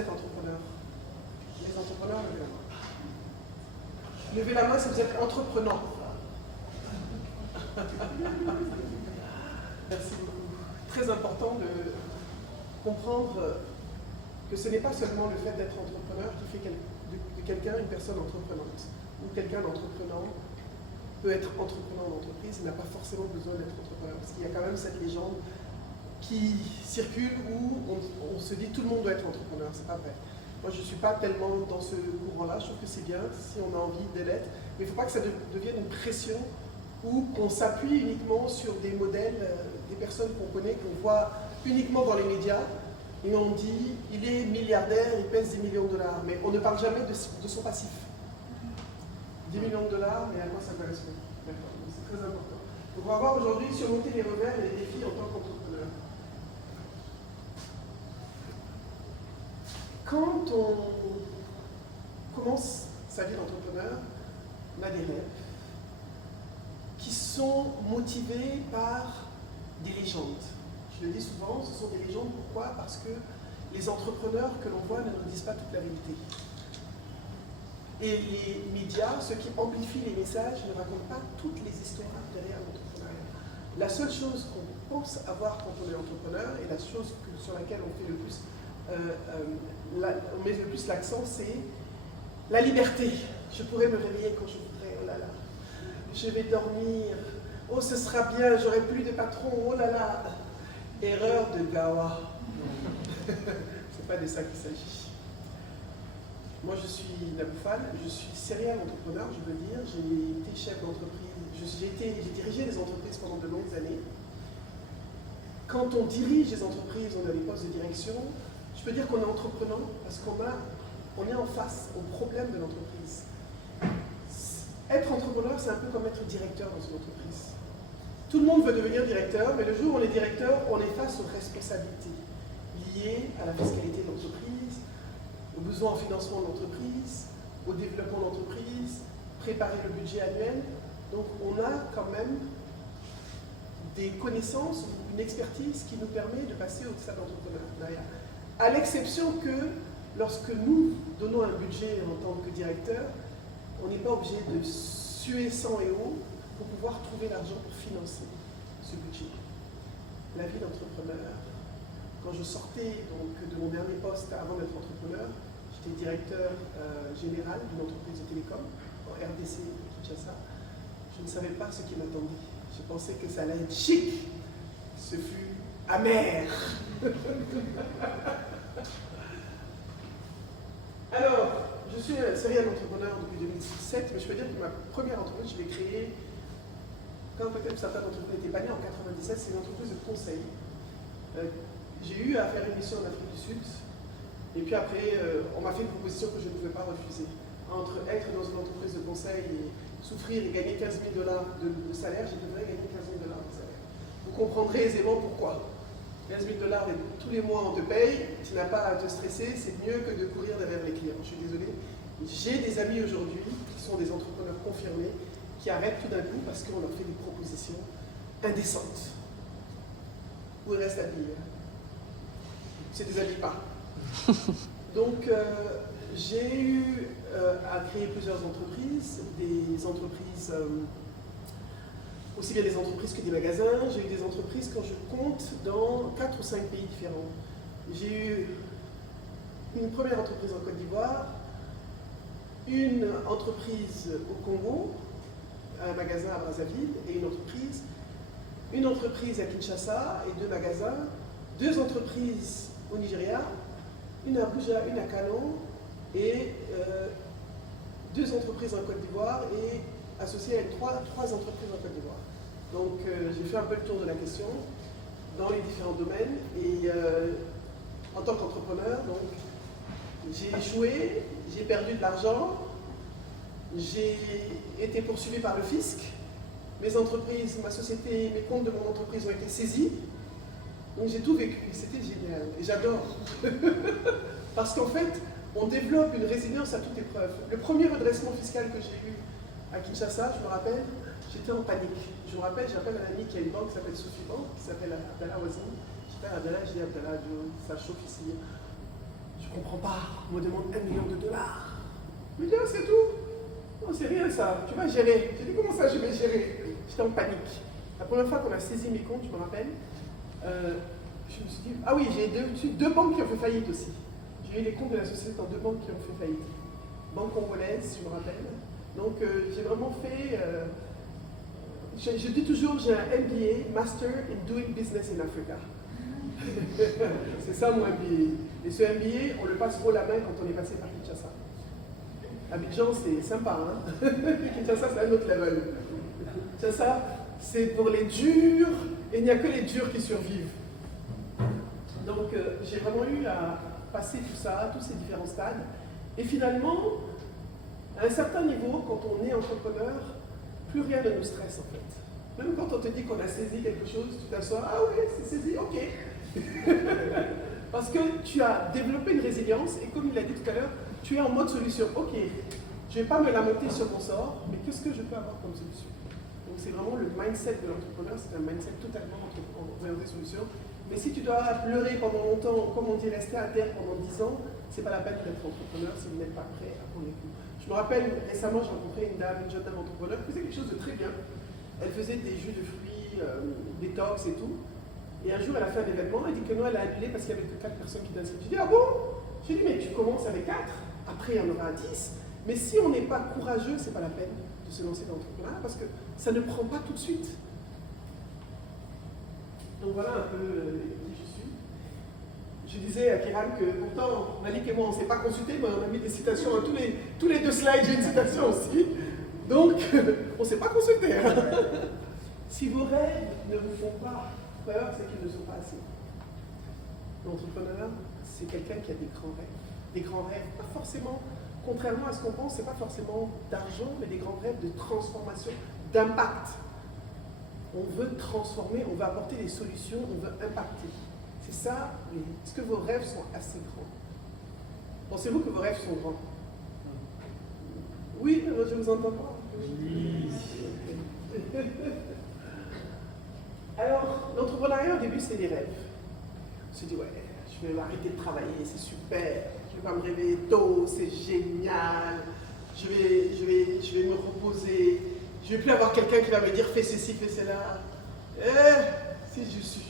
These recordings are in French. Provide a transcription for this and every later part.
êtes entrepreneur? Les entrepreneurs, levez la main. Levez la main si vous êtes entreprenant. Merci beaucoup. Très important de comprendre que ce n'est pas seulement le fait d'être entrepreneur qui fait de quelqu'un une personne entreprenante. Ou quelqu'un d'entreprenant peut être entrepreneur d'entreprise, il n'a pas forcément besoin d'être entrepreneur. Parce qu'il y a quand même cette légende qui circule où on se dit tout le monde doit être entrepreneur, c'est pas vrai. Moi je ne suis pas tellement dans ce courant-là, je trouve que c'est bien si on a envie de l'être, mais il ne faut pas que ça devienne une pression ou qu'on s'appuie uniquement sur des modèles, des personnes qu'on connaît, qu'on voit uniquement dans les médias, et on dit il est milliardaire, il pèse 10 millions de dollars, mais on ne parle jamais de son passif. 10 millions de dollars, mais à quoi ça correspond? D'accord, c'est très important. Donc on va voir aujourd'hui surmonter les revers et les défis en tant qu'entrepreneur. Quand on commence sa vie d'entrepreneur, on a des rêves qui sont motivés par des légendes. Je le dis souvent, ce sont des légendes. Pourquoi? Parce que les entrepreneurs que l'on voit ne nous disent pas toute la vérité. Et les médias, ceux qui amplifient les messages, ne racontent pas toutes les histoires derrière l'entrepreneuriat. La seule chose qu'on pense avoir quand on est entrepreneur, et la chose sur laquelle on fait le plus, on met le plus l'accent, c'est la liberté. Je pourrais me réveiller quand je voudrais, oh là là, je vais dormir, oh ce sera bien, j'aurai plus de patron, oh là là. Erreur de Gawa. C'est pas de ça qu'il s'agit. Moi, je suis Naboufal, je suis serial entrepreneur, je veux dire. J'ai été chef d'entreprise, j'ai dirigé des entreprises pendant de longues années. Quand on dirige des entreprises, on a des postes de direction, je peux dire qu'on est entreprenant parce qu'on est en face au problème de l'entreprise. Être entrepreneur, c'est un peu comme être directeur dans une entreprise. Tout le monde veut devenir directeur, mais le jour où on est directeur, on est face aux responsabilités liées à la fiscalité de l'entreprise, aux besoins en financement de l'entreprise, au développement de l'entreprise, préparer le budget annuel. Donc on a quand même des connaissances, une expertise qui nous permet de passer au stade d'entrepreneuriat. À l'exception que lorsque nous donnons un budget en tant que directeur, on n'est pas obligé de suer sang et eau pour pouvoir trouver l'argent pour financer ce budget. La vie d'entrepreneur, quand je sortais donc, de mon dernier poste avant d'être entrepreneur, j'étais directeur général d'une entreprise de télécom en RDC de Kinshasa. Je ne savais pas ce qui m'attendait. Je pensais que ça allait être chic. Ce fut amer. Alors, je suis un serial entrepreneur depuis 2007, mais je peux dire que ma première entreprise, je l'ai créée quand peut-être certaines entreprises n'étaient pas nées en 97, c'est une entreprise de conseil. J'ai eu à faire une mission en Afrique du Sud, et puis après, on m'a fait une proposition que je ne pouvais pas refuser. Entre être dans une entreprise de conseil et souffrir et gagner 15 000 $ de salaire, je devrais gagner 15 000 $ de salaire. Vous comprendrez aisément pourquoi. 15 000 $ tous les mois on te paye, tu n'as pas à te stresser, c'est mieux que de courir derrière les clients. Je suis désolé. J'ai des amis aujourd'hui qui sont des entrepreneurs confirmés, qui arrêtent tout d'un coup parce qu'on leur fait des propositions indécentes. Où ils restent habillés. C'est des habits pas. Donc, j'ai eu à créer plusieurs entreprises, des entreprises, aussi bien des entreprises que des magasins. J'ai eu des entreprises, quand je compte, dans 4 ou 5 pays différents. J'ai eu une première entreprise en Côte d'Ivoire, une entreprise au Congo, un magasin à Brazzaville et une entreprise à Kinshasa et 2 magasins, 2 entreprises au Nigeria, une à Abuja, une à Kano et 2 entreprises en Côte d'Ivoire et associées à 3 entreprises en Côte d'Ivoire. Donc j'ai fait un peu le tour de la question dans les différents domaines et en tant qu'entrepreneur, donc j'ai échoué, j'ai perdu de l'argent, j'ai été poursuivi par le fisc, mes entreprises, ma société, mes comptes de mon entreprise ont été saisis, donc j'ai tout vécu, c'était génial, et j'adore. Parce qu'en fait, on développe une résilience à toute épreuve. Le premier redressement fiscal que j'ai eu à Kinshasa, je me rappelle, j'étais en panique. Je me rappelle, j'appelle un ami qui a une banque qui s'appelle Sophie Bank, qui s'appelle Abdallah Wazim. J'appelle Abdallah, je dis Abdallah, ça chauffe ici. Je Je comprends pas, on me demande $1 million. Je me dis, ah, c'est tout. Non, c'est rien ça, tu vas gérer. J'ai dit, comment ça je vais gérer? J'étais en panique. La première fois qu'on a saisi mes comptes, je me rappelle, je me suis dit, ah oui, j'ai deux banques qui ont fait faillite aussi. J'ai eu les comptes de la société dans 2 banques qui ont fait faillite. Banque congolaise, je me rappelle. Donc j'ai vraiment fait, je dis toujours, j'ai un MBA, Master in Doing Business in Africa. C'est ça mon MBA. Et ce MBA, on le passe haut la main quand on est passé par Kinshasa. Abidjan, c'est sympa, hein. Kinshasa, c'est un autre level. Kinshasa, c'est pour les durs, et il n'y a que les durs qui survivent. Donc, j'ai vraiment eu à passer tout ça, tous ces différents stades. Et finalement, à un certain niveau, quand on est entrepreneur, plus rien ne nous stresse, en fait. Même quand on te dit qu'on a saisi quelque chose, tu t'assois, ah oui, c'est saisi, ok. Parce que tu as développé une résilience, et comme il a dit tout à l'heure, tu es en mode solution. Ok, je ne vais pas me lamenter sur mon sort, mais qu'est-ce que je peux avoir comme solution? Donc c'est vraiment le mindset de l'entrepreneur, c'est un mindset totalement orienté solution. Mais si tu dois pleurer pendant longtemps, comme on dit, rester à terre pendant 10 ans, c'est pas la peine d'être entrepreneur si vous n'êtes pas prêt à prendre les coups. Je me rappelle, récemment, j'ai rencontré une jeune dame entrepreneur qui faisait quelque chose de très bien. Elle faisait des jus de fruits, détox et tout. Et un jour, elle a fait un événement, elle dit que non, elle a annulé parce qu'il n'y avait que 4 personnes qui dansaient. Je dis, ah bon? J'ai dit, mais tu commences avec 4, après il y en aura 10. Mais si on n'est pas courageux, c'est pas la peine de se lancer dans l'entrepreneuriat parce que ça ne prend pas tout de suite. Donc voilà un peu qui je suis. Je disais à Kiran que pourtant, Malik et moi, on ne s'est pas consultés, mais on a mis des citations à tous les 2 slides, j'ai une citation aussi. Donc, on ne s'est pas consultés. Hein. Si vos rêves ne vous font pas peur, c'est qu'ils ne sont pas assez. L'entrepreneur, c'est quelqu'un qui a des grands rêves. Des grands rêves, pas forcément, contrairement à ce qu'on pense, c'est pas forcément d'argent, mais des grands rêves de transformation, d'impact. On veut transformer, on veut apporter des solutions, on veut impacter. C'est ça, est-ce que vos rêves sont assez grands? Pensez-vous que vos rêves sont grands? Oui, je vous entends pas. Oui. Alors, l'entrepreneuriat au début, c'est des rêves. On se dit, ouais, je vais arrêter de travailler, c'est super, je vais pas me réveiller tôt, c'est génial, je vais me reposer, je ne vais plus avoir quelqu'un qui va me dire fais ceci, fais cela. Si je suis.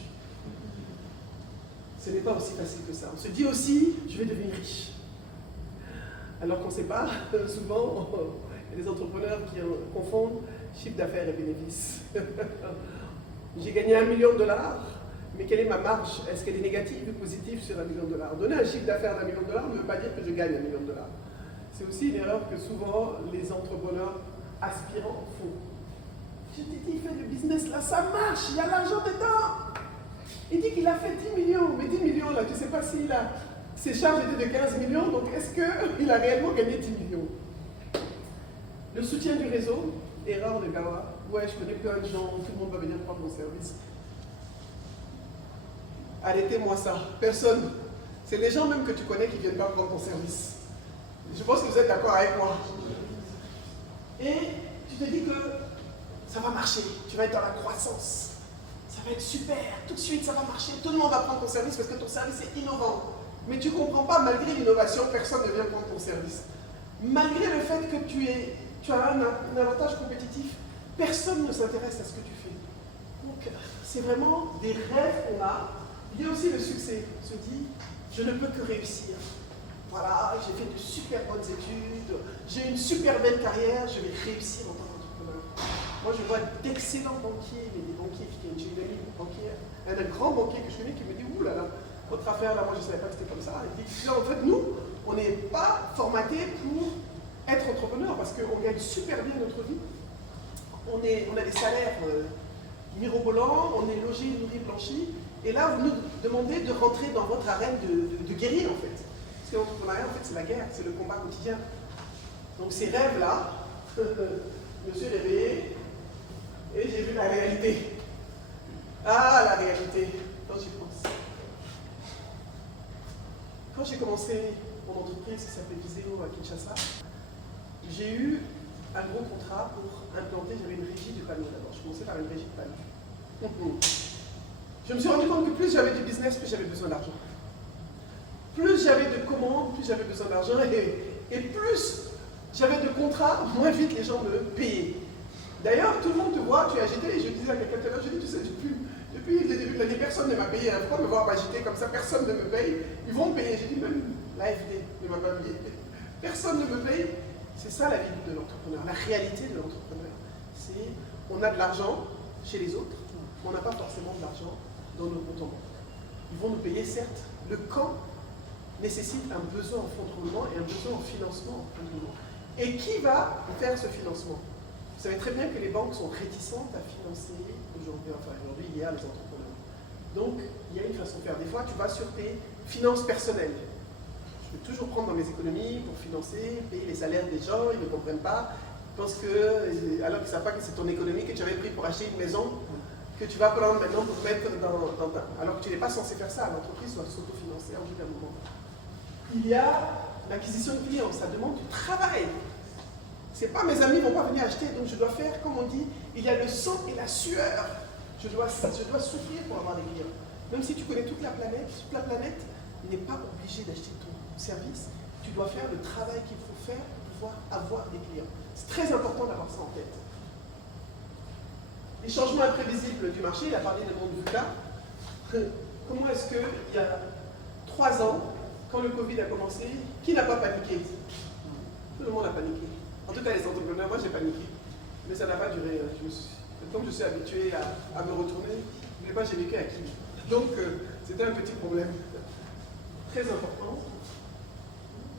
Ce n'est pas aussi facile que ça. On se dit aussi, je vais devenir riche. Alors qu'on ne sait pas, souvent, il y a des entrepreneurs qui confondent chiffre d'affaires et bénéfice. J'ai gagné $1 million, mais quelle est ma marge? Est-ce qu'elle est négative ou positive sur $1 million? Donner un chiffre d'affaires d'$1 million ne veut pas dire que je gagne $1 million. C'est aussi une erreur que souvent les entrepreneurs aspirants font. Je t'ai dit, il fait le business là, ça marche, il y a l'argent dedans. Il dit qu'il a fait 10 millions, mais 10 millions là, tu ne sais pas si ses charges étaient de 15 millions, donc est-ce qu'il a réellement gagné 10 millions? Le soutien du réseau, erreur de Gawa. Ouais, je connais plein de gens, tout le monde va venir prendre mon service. Arrêtez-moi ça, personne. C'est les gens même que tu connais qui ne viennent pas prendre ton service. Je pense que vous êtes d'accord avec moi. Et tu te dis que ça va marcher, tu vas être dans la croissance. Ça va être super, tout de suite ça va marcher, tout le monde va prendre ton service parce que ton service est innovant. Mais tu ne comprends pas, malgré l'innovation, personne ne vient prendre ton service. Malgré le fait que tu as un avantage compétitif, personne ne s'intéresse à ce que tu fais. Donc, c'est vraiment des rêves qu'on a. Il y a aussi le succès. On se dit, je ne peux que réussir. Voilà, j'ai fait de super bonnes études, j'ai une super belle carrière, je vais réussir en tant qu'entrepreneur. Moi, je vois d'excellents banquiers, mais des banquiers j'ai une amie banquière, un grand banquier que je connais qui me dit, ouh là là, votre affaire là, moi je ne savais pas que c'était comme ça. Il dit, en fait, nous, on n'est pas formatés pour être entrepreneur parce qu'on gagne super bien notre vie. On a des salaires mirobolants, on est logé, nourri, blanchi, et là, vous nous demandez de rentrer dans votre arène de guerrier en fait. Parce que l'entrepreneuriat, en fait, c'est la guerre, c'est le combat quotidien. Donc ces rêves-là, je me suis réveillé et j'ai vu la réalité. Ah, la réalité, quand j'y pense. Quand j'ai commencé mon entreprise qui s'appelait Viséo à Kinshasa, j'ai eu un gros contrat pour implanter, j'avais une régie du panneau d'abord. Je commençais par une régie de panneau. Je me suis rendu compte que plus j'avais du business, plus j'avais besoin d'argent. plus j'avais de commandes, plus j'avais besoin d'argent, et plus j'avais de contrats, moins vite les gens me payaient. D'ailleurs, tout le monde te voit, tu es agité, et je disais à quelqu'un tout à l'heure, je dis, tu sais, depuis le début de l'année, personne ne m'a payé. Pourquoi me voir m'agiter comme ça, personne ne me paye? Ils vont me payer. J'ai dit, même l'AFD ne m'a pas payé. Personne ne me paye. C'est ça la vie de l'entrepreneur, la réalité de l'entrepreneur. C'est, on a de l'argent chez les autres, mais on n'a pas forcément de l'argent dans nos comptes en banque. Ils vont nous payer, certes. Le camp nécessite un besoin en fonds de roulement et un besoin en financement en fonds de roulement. Et qui va faire ce financement? Vous savez très bien que les banques sont réticentes à financer aujourd'hui, enfin aujourd'hui, hier, les entrepreneurs. Donc, il y a une façon de faire. Des fois, tu vas sur tes finances personnelles. Je peux toujours prendre dans mes économies pour financer, payer les salaires des gens, ils ne comprennent pas. Ils pensent que, alors qu'ils ne savent pas que c'est ton économie que tu avais pris pour acheter une maison, que tu vas prendre maintenant pour mettre dans ta... Alors que tu n'es pas censé faire ça, l'entreprise doit s'autofinancer en bout d'un moment. Il y a l'acquisition de clients, ça demande du travail. C'est pas mes amis ne vont pas venir acheter, donc je dois faire, comme on dit, il y a le sang et la sueur. Je dois souffrir pour avoir des clients. Même si tu connais toute la planète n'est pas obligée d'acheter ton service. Tu dois faire le travail qu'il faut faire pour pouvoir avoir des clients. C'est très important d'avoir ça en tête. Les changements imprévisibles du marché, il a parlé de monde VUCA. Comment est-ce qu'il y a 3 ans, quand le Covid a commencé, qui n'a pas paniqué? Tout le monde a paniqué. En tout cas, les entrepreneurs, moi j'ai paniqué. Mais ça n'a pas duré. Comme je suis habitué à me retourner, je ne pas, j'ai vécu à qui. Donc, c'était un petit problème. Très important.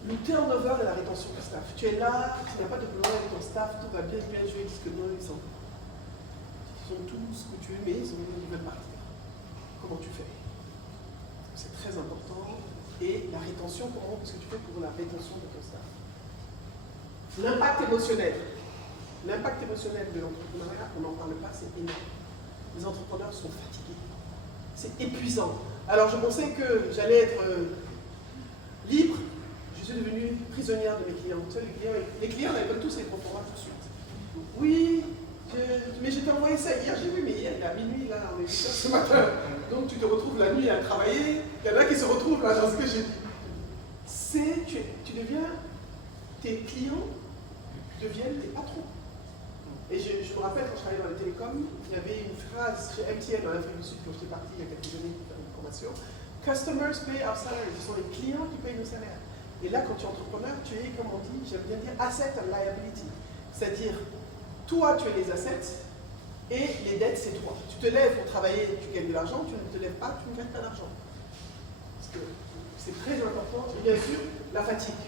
Le turnover et la rétention du staff. Tu es là, tu n'as pas de problème avec ton staff, tout va bien jouer, parce que non, ils sont tous ce que tu es, mais ils veulent partir. Comment tu fais? C'est très important. Et la rétention, comment est-ce que tu fais pour la rétention de ton staff? L'impact émotionnel. L'impact émotionnel de l'entrepreneuriat, on n'en parle pas, c'est énorme. Les entrepreneurs sont fatigués. C'est épuisant. Alors je pensais que j'allais être libre. Je suis devenue prisonnière de mes clients. Tu sais, les clients, ils veulent tous les proformas tout de suite. Oui, mais je t'ai envoyé ça hier. J'ai dit oui, mais hier, il est à minuit, là, on est 8 heures ce matin. Donc tu te retrouves la nuit à travailler. Il y en a qui se retrouvent là dans ce que j'ai dit. Tu deviens, tes clients deviennent tes patrons. Et je me rappelle quand je travaillais dans les télécoms, il y avait une phrase chez MTN en Afrique du Sud quand j'étais parti il y a quelques années pour faire une formation. Customers pay our salaries. Ce sont les clients qui payent nos salaires. Et là, quand tu es entrepreneur, tu es, comme on dit, j'aime bien dire, asset and liability. C'est-à-dire, toi, tu es les assets et les dettes, c'est toi. Tu te lèves pour travailler, tu gagnes de l'argent, tu ne te lèves pas, tu ne gagnes pas d'argent. Parce que c'est très important. Et bien sûr, la fatigue.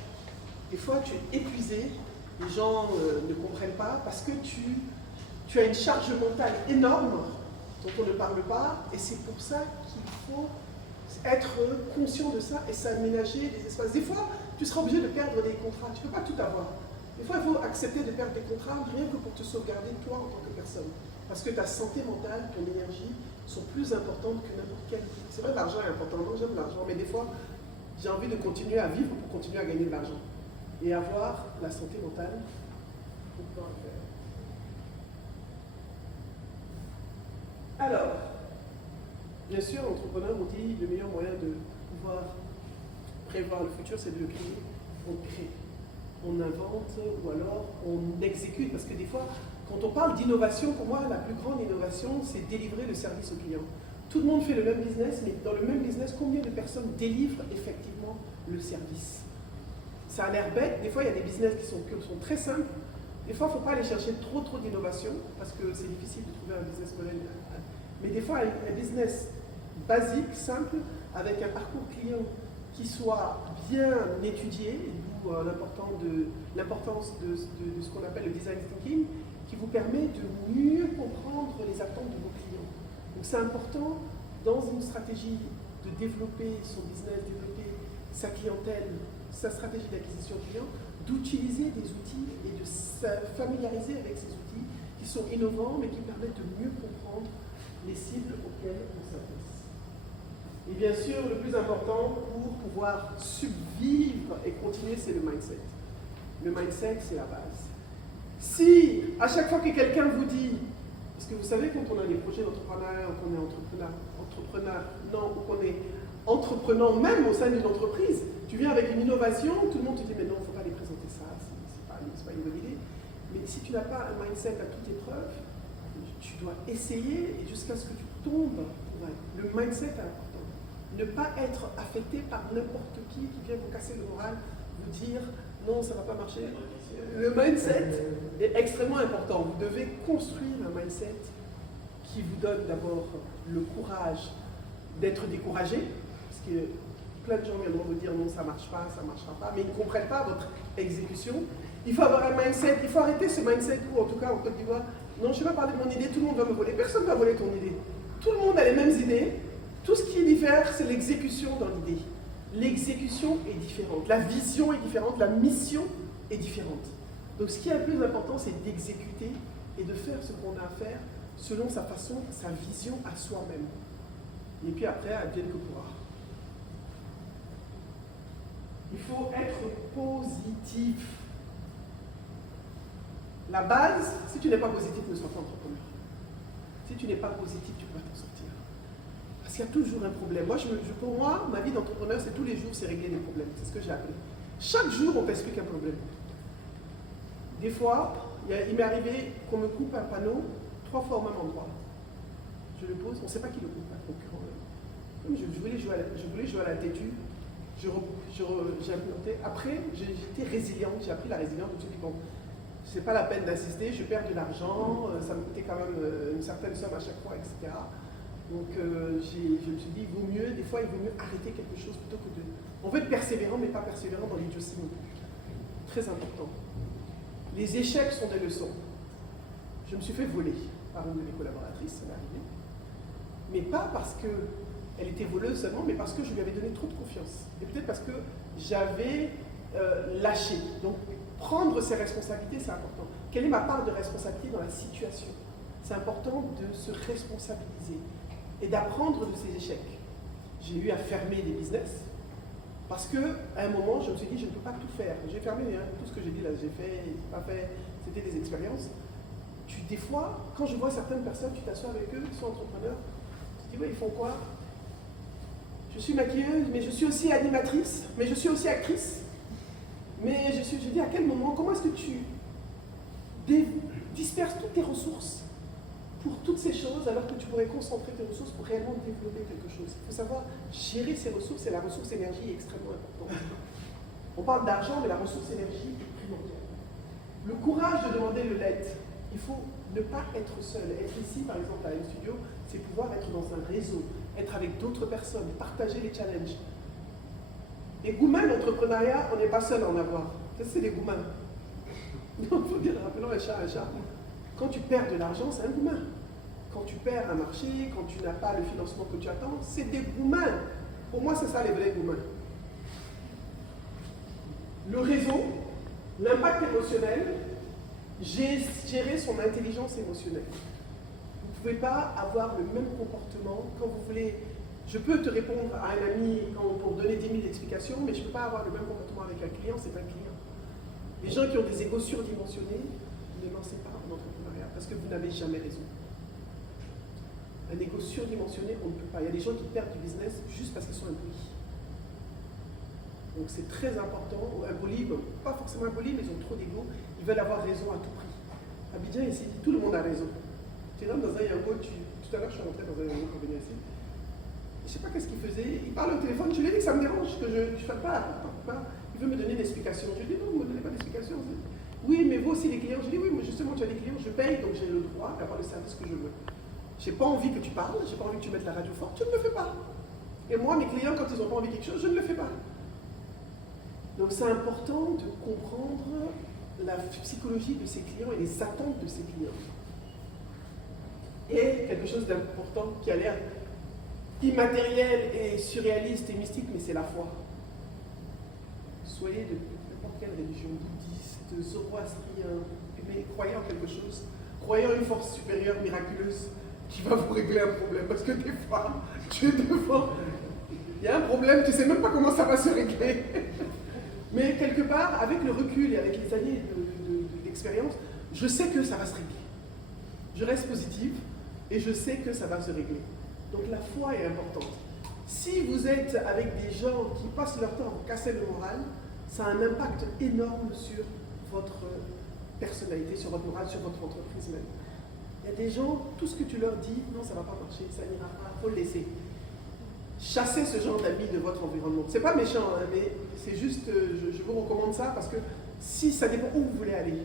Des fois, tu es épuisé. Les gens ne comprennent pas parce que tu as une charge mentale énorme dont on ne parle pas, et c'est pour ça qu'il faut être conscient de ça et s'aménager des espaces. Des fois, tu seras obligé de perdre des contrats, tu ne peux pas tout avoir. Des fois, il faut accepter de perdre des contrats rien que pour te sauvegarder toi en tant que personne. Parce que ta santé mentale, ton énergie sont plus importantes que n'importe quelle. C'est vrai, l'argent est important, moi j'aime l'argent, mais des fois, j'ai envie de continuer à vivre pour continuer à gagner de l'argent. Et avoir la santé mentale pour pouvoir le faire. Alors, bien sûr, l'entrepreneur nous dit le meilleur moyen de pouvoir prévoir le futur, c'est de le créer. On crée, on invente ou alors on exécute. Parce que des fois, quand on parle d'innovation, pour moi, la plus grande innovation, c'est délivrer le service au client. Tout le monde fait le même business, mais dans le même business, combien de personnes délivrent effectivement le service? Ça a l'air bête, des fois il y a des business qui sont très simples, des fois il ne faut pas aller chercher trop d'innovation parce que c'est difficile de trouver un business model. Mais des fois un business basique, simple, avec un parcours client qui soit bien étudié, d'où l'importance de ce qu'on appelle le design thinking, qui vous permet de mieux comprendre les attentes de vos clients. Donc c'est important dans une stratégie de développer son business, développer sa clientèle, sa stratégie d'acquisition client, d'utiliser des outils et de se familiariser avec ces outils qui sont innovants mais qui permettent de mieux comprendre les cibles auxquelles on s'adresse. Et bien sûr, le plus important pour pouvoir survivre et continuer, c'est le mindset. Le mindset, c'est la base. Si, à chaque fois que quelqu'un vous dit, parce que vous savez, quand on a des projets d'entrepreneuriat, qu'on est entrepreneur, non, ou qu'on est entreprenant, même au sein d'une entreprise. Tu viens avec une innovation, tout le monde te dit mais non, il ne faut pas les présenter ça, c'est pas une bonne idée. Mais si tu n'as pas un mindset à toute épreuve, tu dois essayer et jusqu'à ce que tu tombes. Ouais. Le mindset est important. Ne pas être affecté par n'importe qui vient vous casser le moral, vous dire non, ça ne va pas marcher. Le mindset est extrêmement important. Vous devez construire un mindset qui vous donne d'abord le courage d'être découragé, parce que plein de gens viendront vous dire non, ça ne marche pas, ça ne marchera pas, mais ils ne comprennent pas votre exécution. Il faut avoir un mindset, il faut arrêter ce mindset où, en tout cas en Côte d'Ivoire, non, je ne vais pas parler de mon idée, tout le monde va me voler. Personne ne va voler ton idée. Tout le monde a les mêmes idées. Tout ce qui diffère, c'est l'exécution dans l'idée. L'exécution est différente, la vision est différente, la mission est différente. Donc ce qui est le plus important, c'est d'exécuter et de faire ce qu'on a à faire selon sa façon, sa vision à soi-même. Et puis après, advienne que pourra. Il faut être positif. La base, si tu n'es pas positif, ne sois pas entrepreneur. Si tu n'es pas positif, tu ne peux pas t'en sortir. Parce qu'il y a toujours un problème. Pour moi, ma vie d'entrepreneur, c'est tous les jours, c'est régler des problèmes. C'est ce que j'ai appelé. Chaque jour, on t'explique un problème. Des fois, il m'est arrivé qu'on me coupe un panneau 3 fois au même endroit. Je le pose, on ne sait pas qui le coupe, un concurrent. Je voulais jouer à la têtue. J'ai implanté. Après, j'étais résiliente, j'ai appris la résilience. Je me suis dit, bon, c'est pas la peine d'insister, je perds de l'argent, ça me coûtait quand même une certaine somme à chaque fois, etc. Donc je me suis dit, il vaut mieux, des fois, il vaut mieux arrêter quelque chose plutôt que de... On veut être persévérant, mais pas persévérant dans l'idiotie non plus. Très important. Les échecs sont des leçons. Je me suis fait voler par une de mes collaboratrices, ça m'est arrivé. Mais pas parce qu'elle était voleuse seulement, mais parce que je lui avais donné trop de confiance. Et peut-être parce que j'avais lâché. Donc, prendre ses responsabilités, c'est important. Quelle est ma part de responsabilité dans la situation? C'est important de se responsabiliser et d'apprendre de ses échecs. J'ai eu à fermer des business parce qu'à un moment, je me suis dit, je ne peux pas tout faire. J'ai fermé tout ce que j'ai dit là, j'ai fait, j'ai pas fait, c'était des expériences. Des fois, quand je vois certaines personnes, tu t'assois avec eux, qui sont entrepreneurs, tu te dis, ouais, ils font quoi? Je suis maquilleuse, mais je suis aussi animatrice, mais je suis aussi actrice. Mais je dis à quel moment, comment est-ce que tu disperses toutes tes ressources pour toutes ces choses alors que tu pourrais concentrer tes ressources pour réellement développer quelque chose? Il faut savoir gérer ces ressources et la ressource énergie est extrêmement importante. On parle d'argent, mais la ressource énergie est primordiale. Le courage de demander de l'aide. Il faut ne pas être seul. Être ici, par exemple, à M Studio, c'est pouvoir être dans un réseau, être avec d'autres personnes, partager les challenges. Les gourmands d'entrepreneuriat, on n'est pas seul à en avoir. Ça, c'est des gourmands. Non, il faut dire, rappelons un chat, un chat. Quand tu perds de l'argent, c'est un gourmand. Quand tu perds un marché, quand tu n'as pas le financement que tu attends, c'est des gourmands. Pour moi, c'est ça les vrais gourmands. Le réseau, l'impact émotionnel, gérer son intelligence émotionnelle. Vous ne pouvez pas avoir le même comportement quand vous voulez. Je peux te répondre à un ami pour donner 10 000 explications, mais je ne peux pas avoir le même comportement avec un client, c'est un client. Les gens qui ont des égos surdimensionnés, ne lancez pas en entrepreneuriat parce que vous n'avez jamais raison. Un égo surdimensionné, on ne peut pas. Il y a des gens qui perdent du business juste parce qu'ils sont impolis. Donc c'est très important. Impolis, pas forcément impolis, mais ils ont trop d'ego. Ils veulent avoir raison à tout prix. Abidjan ici, tout le monde a raison. Tu rentres dans un yango, tout à l'heure je suis rentré dans un yango pour venir ici. Je ne sais pas qu'est-ce qu'il faisait. Il parle au téléphone, je lui ai dit que ça me dérange, que je ne fais pas. Il veut me donner une explication. Je lui ai dit non, vous ne me donnez pas d'explication. Oui, mais vous aussi les clients. Je lui ai dit oui, mais justement tu as des clients, je paye, donc j'ai le droit d'avoir le service que je veux. Je n'ai pas envie que tu parles, je n'ai pas envie que tu mettes la radio forte, tu ne le fais pas. Et moi, mes clients, quand ils n'ont pas envie de quelque chose, je ne le fais pas. Donc c'est important de comprendre la psychologie de ses clients et les attentes de ses clients. Et quelque chose d'important qui a l'air immatériel et surréaliste et mystique, mais c'est la foi. Soyez de n'importe quelle religion, bouddhiste, zoroastrien, mais croyez en quelque chose, croyez en une force supérieure miraculeuse qui va vous régler un problème. Parce que des fois, tu es devant, il y a un problème, tu ne sais même pas comment ça va se régler. Mais quelque part, avec le recul et avec les années d'expérience, je sais que ça va se régler. Je reste positive et je sais que ça va se régler. Donc la foi est importante. Si vous êtes avec des gens qui passent leur temps à vous casser le moral, ça a un impact énorme sur votre personnalité, sur votre morale, sur votre entreprise même. Il y a des gens, tout ce que tu leur dis, non, ça ne va pas marcher, ça n'ira pas, il faut le laisser. Chassez ce genre d'amis de votre environnement. C'est pas méchant, hein, mais c'est juste, je vous recommande ça parce que si ça dépend où vous voulez aller.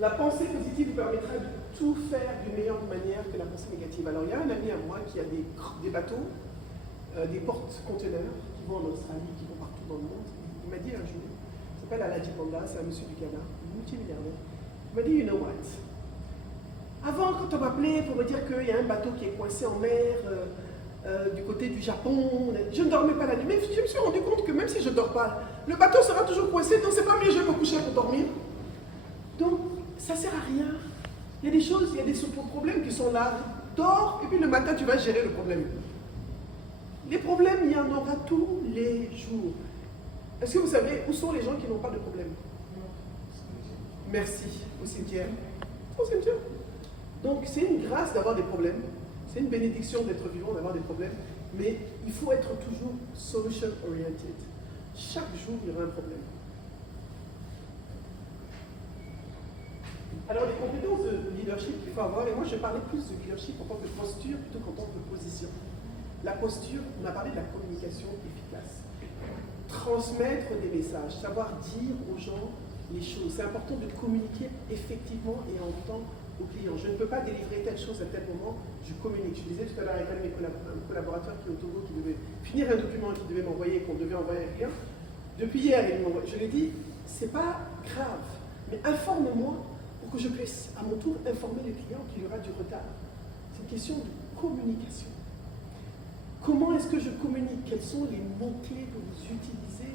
La pensée positive vous permettra de tout faire d'une meilleure manière que la pensée négative. Alors, il y a un ami à moi qui a des bateaux, des porte-conteneurs qui vont en Australie, qui vont partout dans le monde. Il m'a dit un jour, il s'appelle Aladji Panda, c'est un monsieur du Ghana, multimilliardaire. Il m'a dit, you know what? Avant, quand on m'appelait pour me dire qu'il y a un bateau qui est coincé en mer, du côté du Japon, je ne dormais pas la nuit. Mais je me suis rendu compte que même si je ne dors pas, le bateau sera toujours coincé, donc c'est pas mieux, je vais me coucher pour dormir. Donc, ça ne sert à rien. Il y a des choses, il y a des problèmes qui sont là. Dors, et puis le matin, tu vas gérer le problème. Les problèmes, il y en aura tous les jours. Est-ce que vous savez où sont les gens qui n'ont pas de problème? Merci, au cimetière. Au cimetière. Donc, c'est une grâce d'avoir des problèmes. C'est une bénédiction d'être vivant, d'avoir des problèmes. Mais il faut être toujours solution-oriented. Chaque jour, il y aura un problème. Alors, les compétences de leadership qu'il faut avoir, et moi je parlais plus de leadership en tant que posture plutôt qu'en tant que position. La posture, on a parlé de la communication efficace. Transmettre des messages, savoir dire aux gens les choses. C'est important de communiquer effectivement et en temps aux clients. Je ne peux pas délivrer telle chose à tel moment, je communique. Je disais tout à l'heure avec un de mes collaborateurs qui est au Togo, qui devait finir un document qu'il devait m'envoyer, qu'on devait envoyer à quelqu'un. Depuis hier, je lui ai dit, c'est pas grave, mais informe-moi pour que je puisse à mon tour informer le client qu'il y aura du retard. C'est une question de communication. Comment est-ce que je communique? Quels sont les mots-clés que vous utilisez?